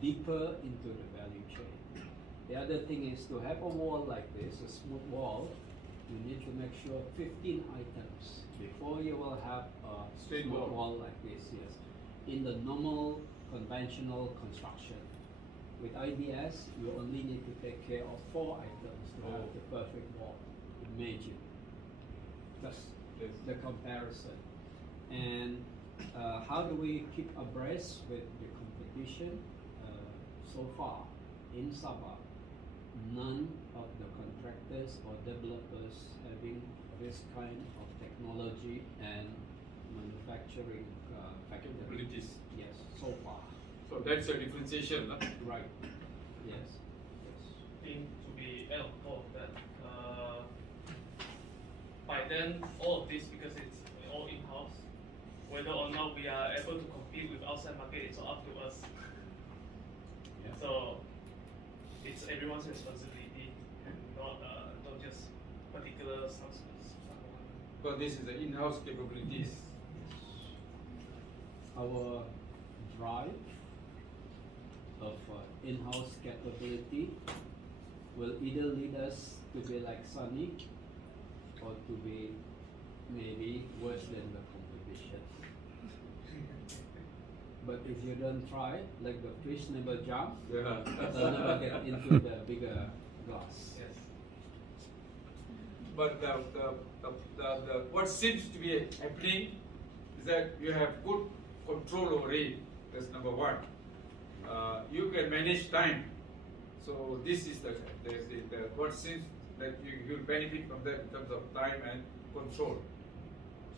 Deeper into the value chain. The other thing is to have a wall like this, a smooth wall, you need to make sure 15 items before you will have a Straight smooth wall. wall like this, yes. In the normal conventional construction. With IBS, you only need to take care of 4 items to have Oh. the perfect wall. Imagine. That's Yes. the comparison. And how do we keep abreast with the competition? So far, in Sabah, none of the contractors or developers having this kind of technology and manufacturing Capabilities. Yes, so far. So that's a differentiation. Huh? Right. Yes. Yes. Think to be end of all of that. By then, all of this, because it's all in-house, whether or not we are able to compete with outside market, it's all up to us. Yeah. So it's everyone's responsibility, and not just particular someone. Because this is the in-house capabilities. Our drive of in-house capability will either lead us to be like Sunny or to be maybe worse than the competition. But if you don't try, like the fish never jump, Yeah. they'll never get into the bigger glass. Yes. But what seems to be happening is that you have good control over it. That's number one. You can manage time. So this is the what seems that you'll benefit from that in terms of time and control.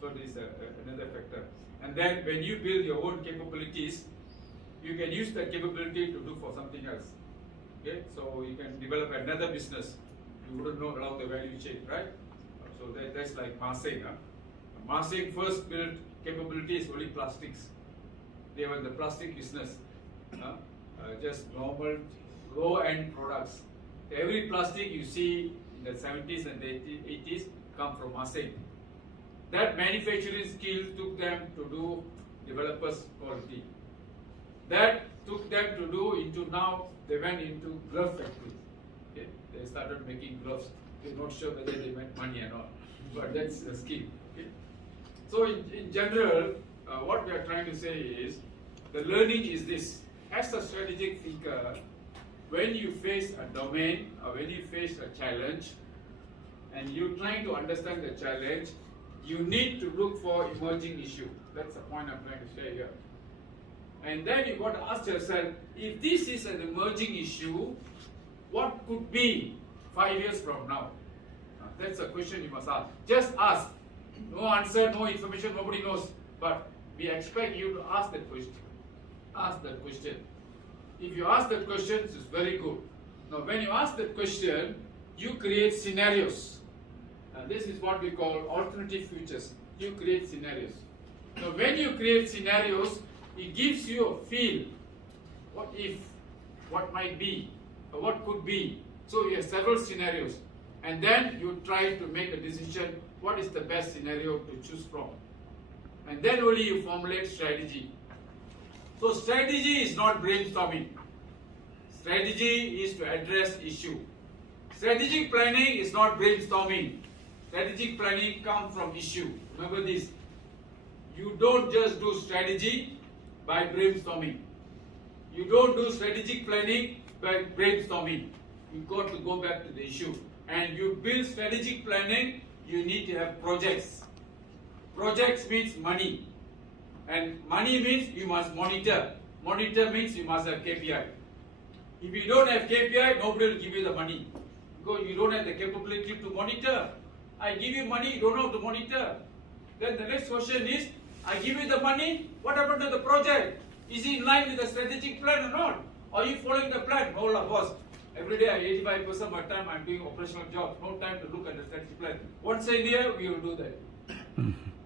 So this is another factor. And then when you build your own capabilities, you can use that capability to do for something else. Okay, so you can develop another business. You wouldn't know along the value chain, right? So that's like Masing. Huh? Masing first built capabilities only plastics. They were in the plastic business. Just normal low-end products. Every plastic you see in the 70s and the 80s come from Masing. That manufacturing skill took them to do developers quality. That took them to do into now they went into glove factory. Okay? They started making gloves. We're not sure whether they made money or not, but that's the scheme. Okay? So in general, what we are trying to say is the learning is this. As a strategic thinker, when you face a domain or when you face a challenge and you're trying to understand the challenge, you need to look for emerging issue. That's the point I'm trying to say here. And then you got to ask yourself, if this is an emerging issue, what could be 5 years from now? That's a question you must ask. Just ask. No answer, no information, nobody knows. But we expect you to ask that question. Ask that question. If you ask that question, it's very good. Now, when you ask that question, you create scenarios. And this is what we call alternative futures. You create scenarios. Now, when you create scenarios, it gives you a feel. What if? What might be? Or what could be? So you have several scenarios. And then you try to make a decision, what is the best scenario to choose from? And then only you formulate strategy. So strategy is not brainstorming. Strategy is to address issue. Strategic planning is not brainstorming. Strategic planning comes from issue. Remember this. You don't just do strategy by brainstorming. You don't do strategic planning by brainstorming. You got to go back to the issue. And you build strategic planning, you need to have projects. Projects means money. And money means you must monitor. Monitor means you must have KPI. If you don't have KPI, nobody will give you the money. Because you don't have the capability to monitor. I give you money, you don't know how to monitor. Then the next question is, I give you the money, what happened to the project? Is it in line with the strategic plan or not? Are you following the plan? No, boss. Every day, 85% of my time, I'm doing operational jobs. No time to look at the strategic plan. Once a year, we will do that.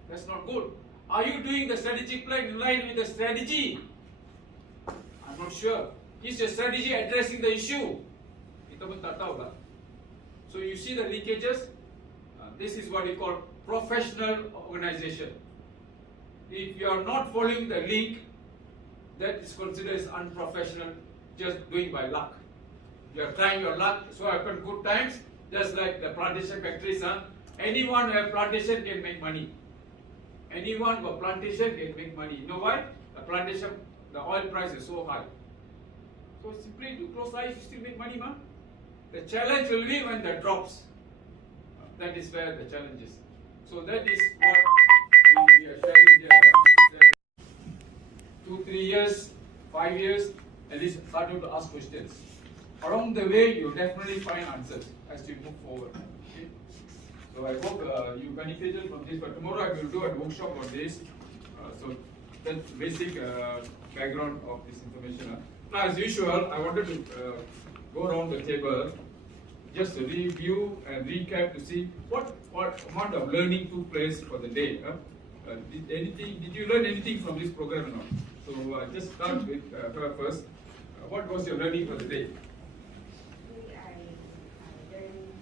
That's not good. Are you doing the strategic plan in line with the strategy? I'm not sure. Is your strategy addressing the issue? Kita pun tak tahu lah. So you see the leakages. This is what we call professional organization. If you are not following the link, that is considered as unprofessional, just doing by luck. You are trying your luck, so happen good times, just like the plantation factories. Anyone who have plantation can make money. Anyone who have plantation can make money. You know why? The plantation, the oil price is so high. So simply to close eyes, you still make money, man. The challenge will be when that drops. That is where the challenge is. So that is what we are sharing here. 2, 3 years, 5 years, at least starting to ask questions. Along the way, you definitely find answers as you move forward. Okay? So I hope you benefited from this. But tomorrow I will do a workshop on this. So that's basic background of this information. Now, as usual, I wanted to go around the table, just to review and recap to see what amount of learning took place for the day. Did you learn anything from this program or not? So just start with her first. What was your learning for the day? I learned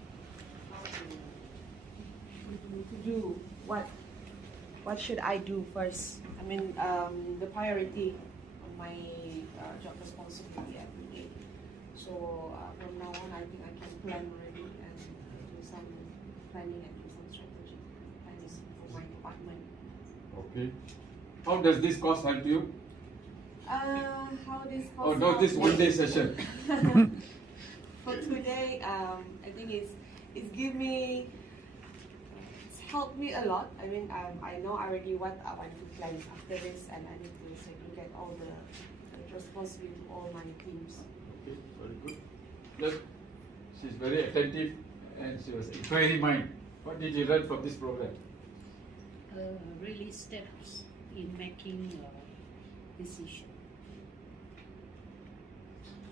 how to do what should I do first. I mean, the priority of my job responsibility every day. So from now on, I think I can plan already and do some planning and do some strategy plans for my department. Okay. How does this course help you? How this Oh, not this one-day session. For today, I think it's give me, it's helped me a lot. I mean, I know already what I want to plan after this, and I need to segregate all the responsibility to all my teams. Okay, very good. Look, she's very attentive and she was inquiring mind. What did you learn from this program? Really steps in making decision.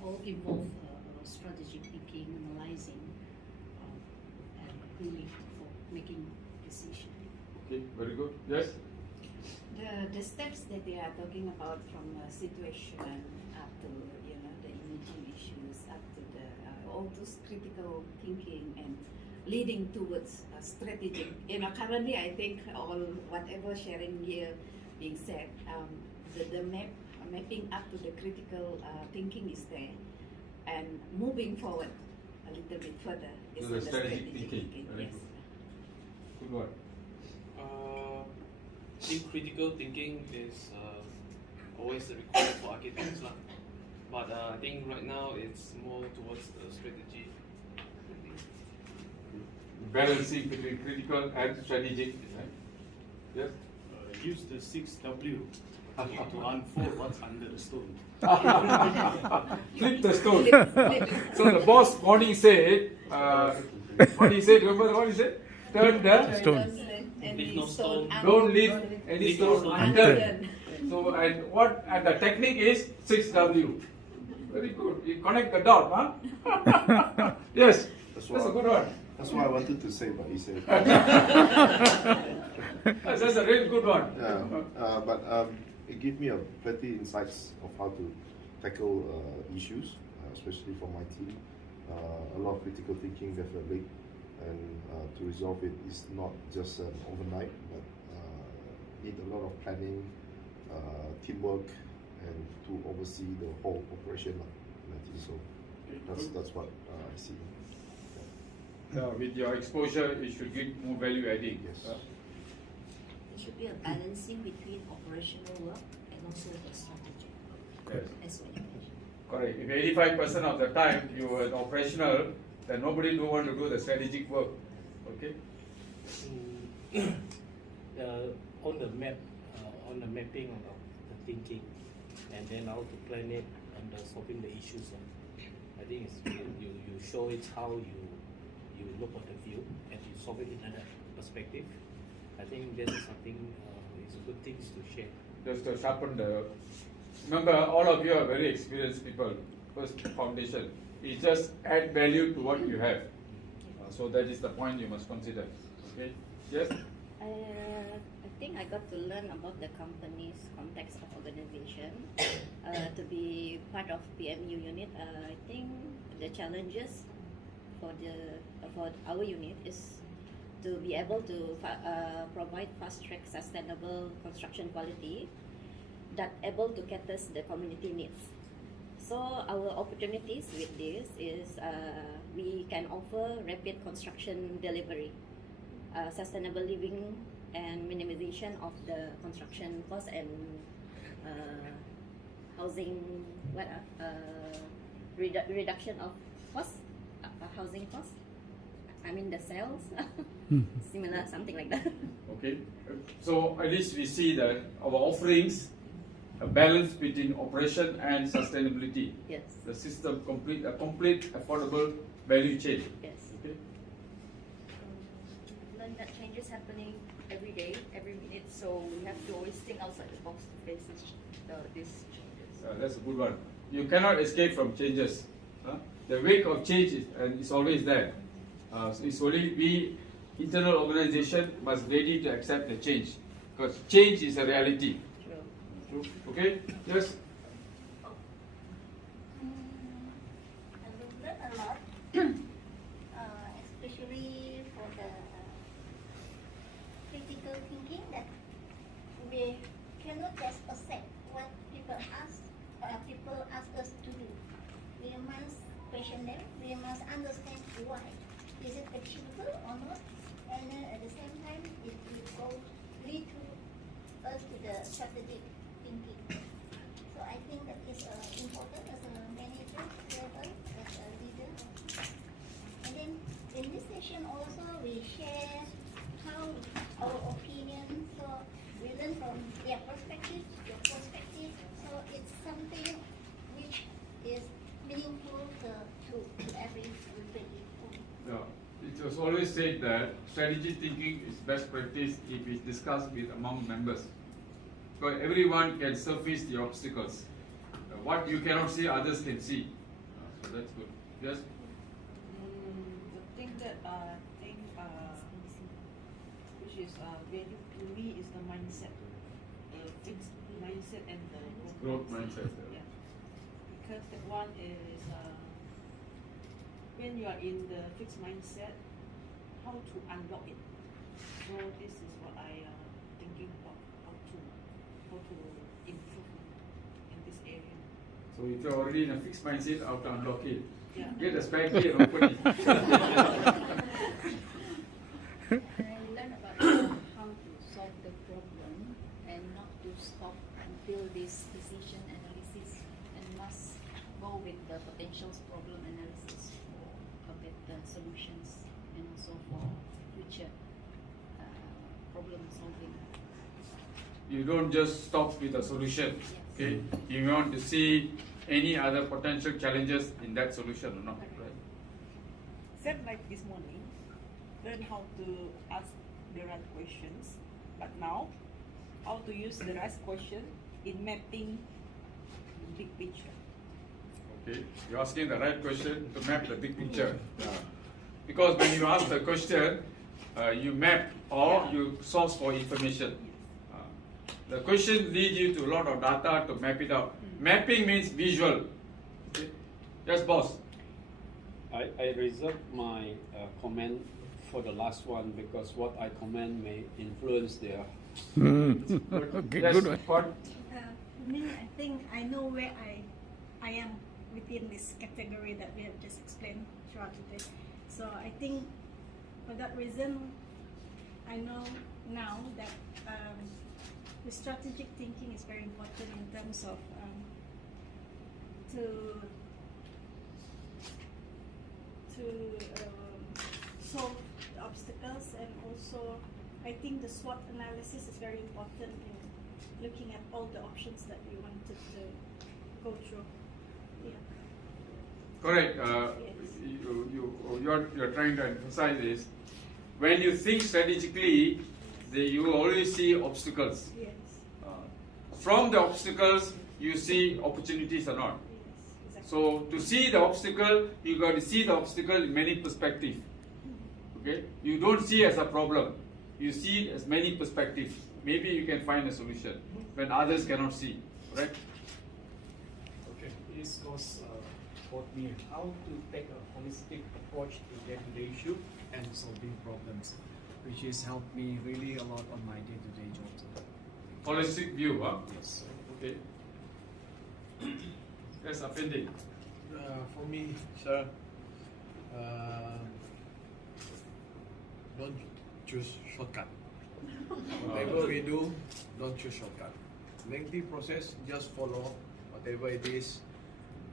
All involve strategic thinking, analyzing, and really for making decision. Okay, very good. Yes? The steps that they are talking about from situation up to the emerging issues, up to the all those critical thinking and leading towards strategic. Currently I think all whatever sharing here being said, the mapping up to the critical thinking is there, and moving forward a little bit further is To the the strategic strategic thinking. thinking. Very Yes. Good one. I think critical thinking is always required for architects, but I think right now it's more towards the strategy. Balancing between critical and strategic. Right? Yes? Use the 6W to unfold what's under the stone. Flip the stone. So the boss morning said, what he said, remember what he said? Turn the Stone. Leave no stone. Don't leave any stone unturned. So and the technique is 6W. Very good. You connect the dot, huh? Yes. That's a good one. That's what I wanted to say, but he said. That's a really good one. Yeah, but it gave me a plenty insights of how to tackle issues, especially for my team. A lot of critical thinking, definitely, and to resolve it is not just overnight, but need a lot of planning, teamwork, and to oversee the whole operation. And I think so. That's what I see. With your exposure, it should get more value adding. Yes. There should be a balancing between operational work and also the strategic work. Yes. As well. Correct. If 85% of the time you were operational, then nobody do want to do the strategic work. Okay. On the map, on the mapping of the thinking, and then how to plan it and solving the issues. I think it's you show it how you look at the view and you solve it in another perspective. I think this is something is a good thing to share. Just to sharpen the. Remember, all of you are very experienced people. First foundation. It just add value to what you have. So that is the point you must consider. Okay. Yes. I think I got to learn about the company's context of organization. To be part of PMU unit, I think the challenges for our unit is to be able to provide fast-track sustainable construction quality that able to cater the community needs. So our opportunities with this is we can offer rapid construction delivery, sustainable living, and minimization of the construction cost and housing reduction of cost, housing cost. I mean the sales, similar something like that. Okay, so at least we see that our offerings a balance between operation and sustainability. Yes. The system a complete affordable value chain. Yes. Okay. Learn that change is happening every day, every minute, so we have to always think outside the box to face these changes. That's a good one. You cannot escape from changes. The wake of change is always there. So it's only we, internal organization, must ready to accept the change, because change is a reality. True. Okay? Yes? I learned a lot, especially for the critical thinking, that we cannot just accept what people ask us to do. We must question them. We must understand why. Is it achievable or not? And at the same time, it will lead to us to the strategic thinking. So I think that is important as a manager level, as a leader. And then in this session also we share how our opinion. So we learn from their perspective, your perspective. So it's something which is meaningful to everybody. Yeah. It was always said that strategic thinking is best practice if it's discussed with among members. Because everyone can surface the obstacles. What you cannot see, others can see. So that's good. Yes? The thing that which is very to me is the mindset, fixed mindset and the Growth mindset. Yeah. Because that one is when you are in the fixed mindset, how to unlock it. So this is what I thinking about how to improve in this area. So if you're already in a fixed mindset, how to unlock it? Yeah. Get a spare key and open it. I learned about how to solve the problem and not to stop until this decision analysis, and must go with the potential problem analysis for better solutions and also for future problem solving. You don't just stop with a solution. Okay? You want to see any other potential challenges in that solution or not. Right? Same like this morning, learn how to ask the right questions, but now how to use the right question in mapping big picture. Okay, you're asking the right question to map the big picture. Because when you ask the question, you map or you source for information. The question leads you to a lot of data to map it out. Mapping means visual. Okay? Yes, boss. I reserve my comment for the last one because what I comment may influence their. Okay, yes, good one. For me, I think I know where I am within this category that we have just explained throughout today. So I think for that reason, I know now that the strategic thinking is very important in terms of to solve the obstacles, and also I think the SWOT analysis is very important in looking at all the options that we wanted to go through. Yeah. Correct. You're trying to emphasize is when you think strategically, you will always see obstacles. Yes. From the obstacles, you see opportunities or not. Yes, exactly. So to see the obstacle, you got to see the obstacle in many perspectives. Okay, you don't see as a problem. you see it as many perspectives. Maybe you can find a solution when others cannot see. Correct? Okay. This course taught me how to take a holistic approach to day-to-day issue and solving problems, which has helped me really a lot on my day-to-day job. Holistic view, huh? Yes. Okay. Yes, Afindi. For me, sir, don't choose shortcut. Whatever we do, don't choose shortcut. Lengthy process, just follow whatever it is.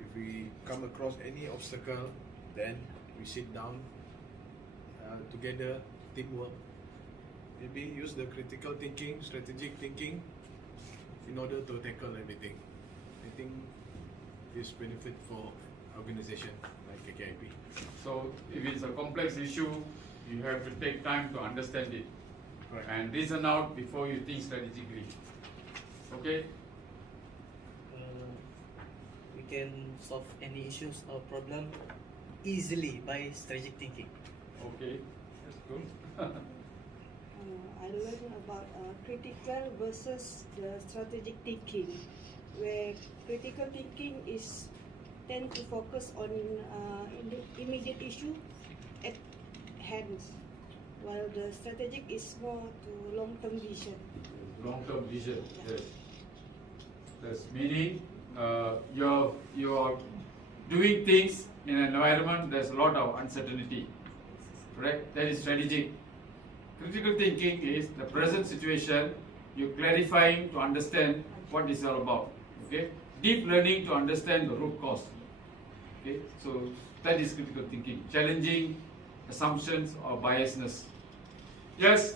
If we come across any obstacle, then we sit down together, teamwork. Maybe use the critical thinking, strategic thinking in order to tackle everything. I think this benefit for organization like KKIP. So if it's a complex issue, you have to take time to understand it. Right. And reason out before you think strategically. Okay? We can solve any issues or problem easily by strategic thinking. Okay, that's good. I learned about critical versus the strategic thinking, where critical thinking is tend to focus on the immediate issue at hand, while the strategic is more to long-term vision. Long-term vision, yes. That's meaning you're doing things in an environment there's a lot of uncertainty. Correct? That is strategic. Critical thinking is the present situation, you're clarifying to understand what this is all about. Okay? Deep learning to understand the root cause. Okay? So that is critical thinking. Challenging assumptions or biasness. Yes?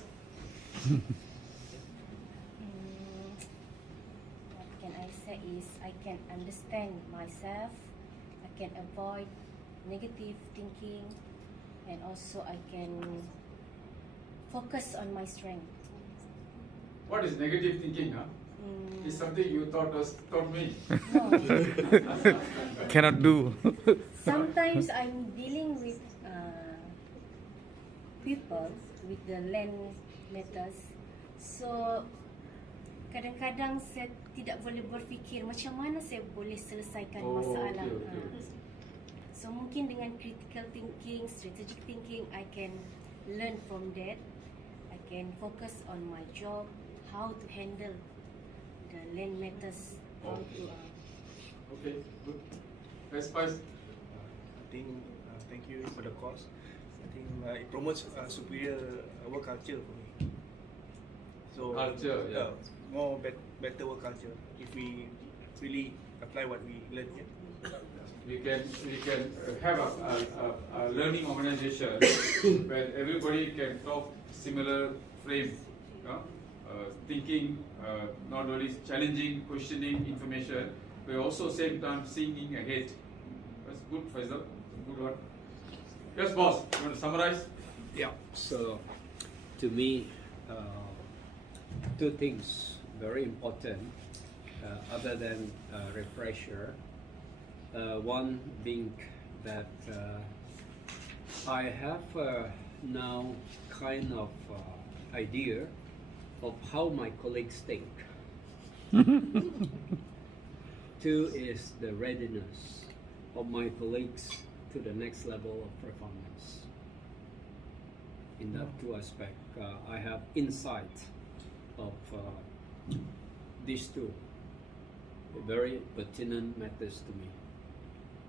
What can I say is I can understand myself, I can avoid negative thinking, and also I can focus on my strength. What is negative thinking? Huh? It's something you taught me. No. Cannot do. Sometimes I'm dealing with people with the land matters. So kadang-kadang saya tidak boleh berfikir macam mana saya boleh selesaikan masalah. Okay. So mungkin dengan critical thinking, strategic thinking, I can learn from that. I can focus on my job, how to handle the land matters. How to, Okay, good. Let's pass. I think thank you for the course. I think it promotes superior work culture for me. So Culture, yeah. More better work culture if we really apply what we learn here. We can have a learning organization where everybody can talk similar frame, thinking, not only challenging, questioning information, but also same time thinking ahead. That's good, Faisal. Good one. Yes, boss. You want to summarize? Yeah. So, to me, two things very important, other than refresher. One being that I have now kind of idea of how my colleagues think. Two is the readiness of my colleagues to the next level of performance. In that two aspects, I have insight of these two. Very pertinent matters to me.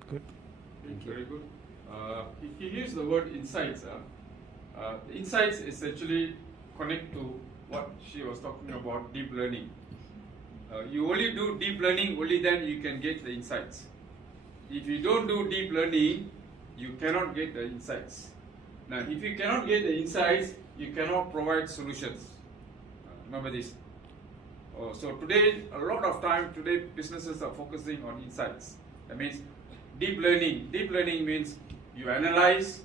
Good. Thank you. Very good. He used the word insights. Insights essentially connect to what she was talking about, deep learning. You only do deep learning, only then you can get the insights. If you don't do deep learning, you cannot get the insights. Now, if you cannot get the insights, you cannot provide solutions. Remember this. So today, a lot of time, today businesses are focusing on insights. That means deep learning. Deep learning means you analyze,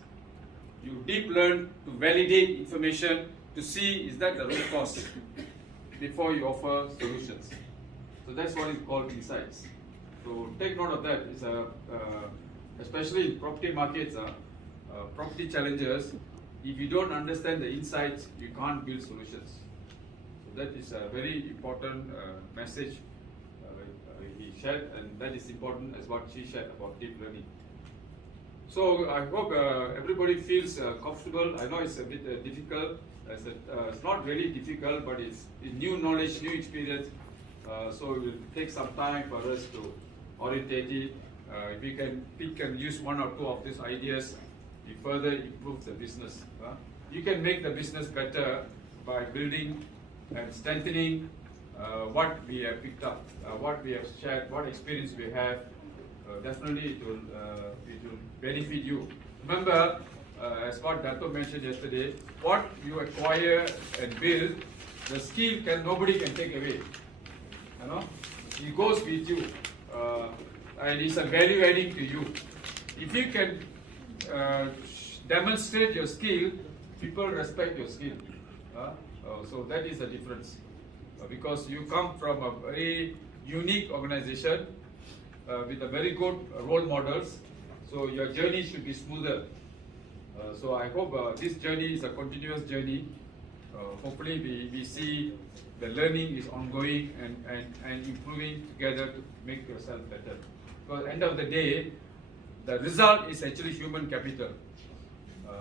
you deep learn to validate information to see is that the root cause before you offer solutions. So that's what is called insights. So take note of that. It's especially in property markets, property challenges, if you don't understand the insights, you can't build solutions. So that is a very important message he shared, and that is important as what she shared about deep learning. So I hope everybody feels comfortable. I know it's a bit difficult. It's not really difficult, but it's new knowledge, new experience. So it will take some time for us to orientate it. If we can use one or two of these ideas, we further improve the business. You can make the business better by building and strengthening what we have picked up, what we have shared, what experience we have. Definitely it will benefit you. Remember, as what Dato mentioned yesterday, what you acquire and build, the skill nobody can take away. You know, it goes with you, and it's a value adding to you. If you can demonstrate your skill, people respect your skill. So that is the difference, because you come from a very unique organization with a very good role models. So your journey should be smoother. So I hope this journey is a continuous journey. Hopefully we see the learning is ongoing and improving together to make yourself better. Because at the end of the day, the result is actually human capital.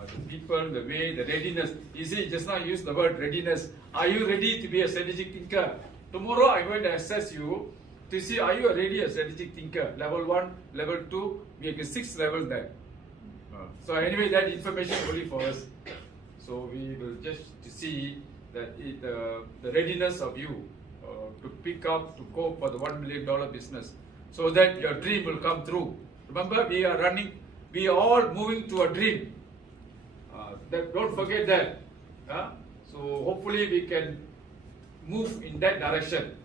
The people, the way, the readiness. You see, just now I used the word readiness. Are you ready to be a strategic thinker? Tomorrow I'm going to assess you to see, are you already a strategic thinker? Level 1, level 2, we have 6 levels there. So anyway, that information only for us. So we will just to see that the readiness of you to pick up, to go for the $1 million business, so that your dream will come true. Remember, we are all moving to a dream. Don't forget that. So hopefully we can move in that direction,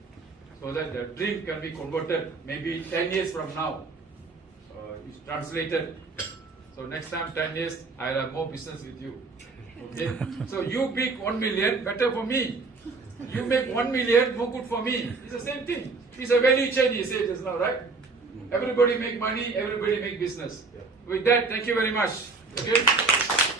so that the dream can be converted maybe 10 years from now. It's translated. So next time, 10 years, I'll have more business with you. Okay? So you make 1 million, better for me. You make 1 million, more good for me. It's the same thing. It's a value chain, you said just now, right? Everybody make money, everybody make business. With that, thank you very much. Okay?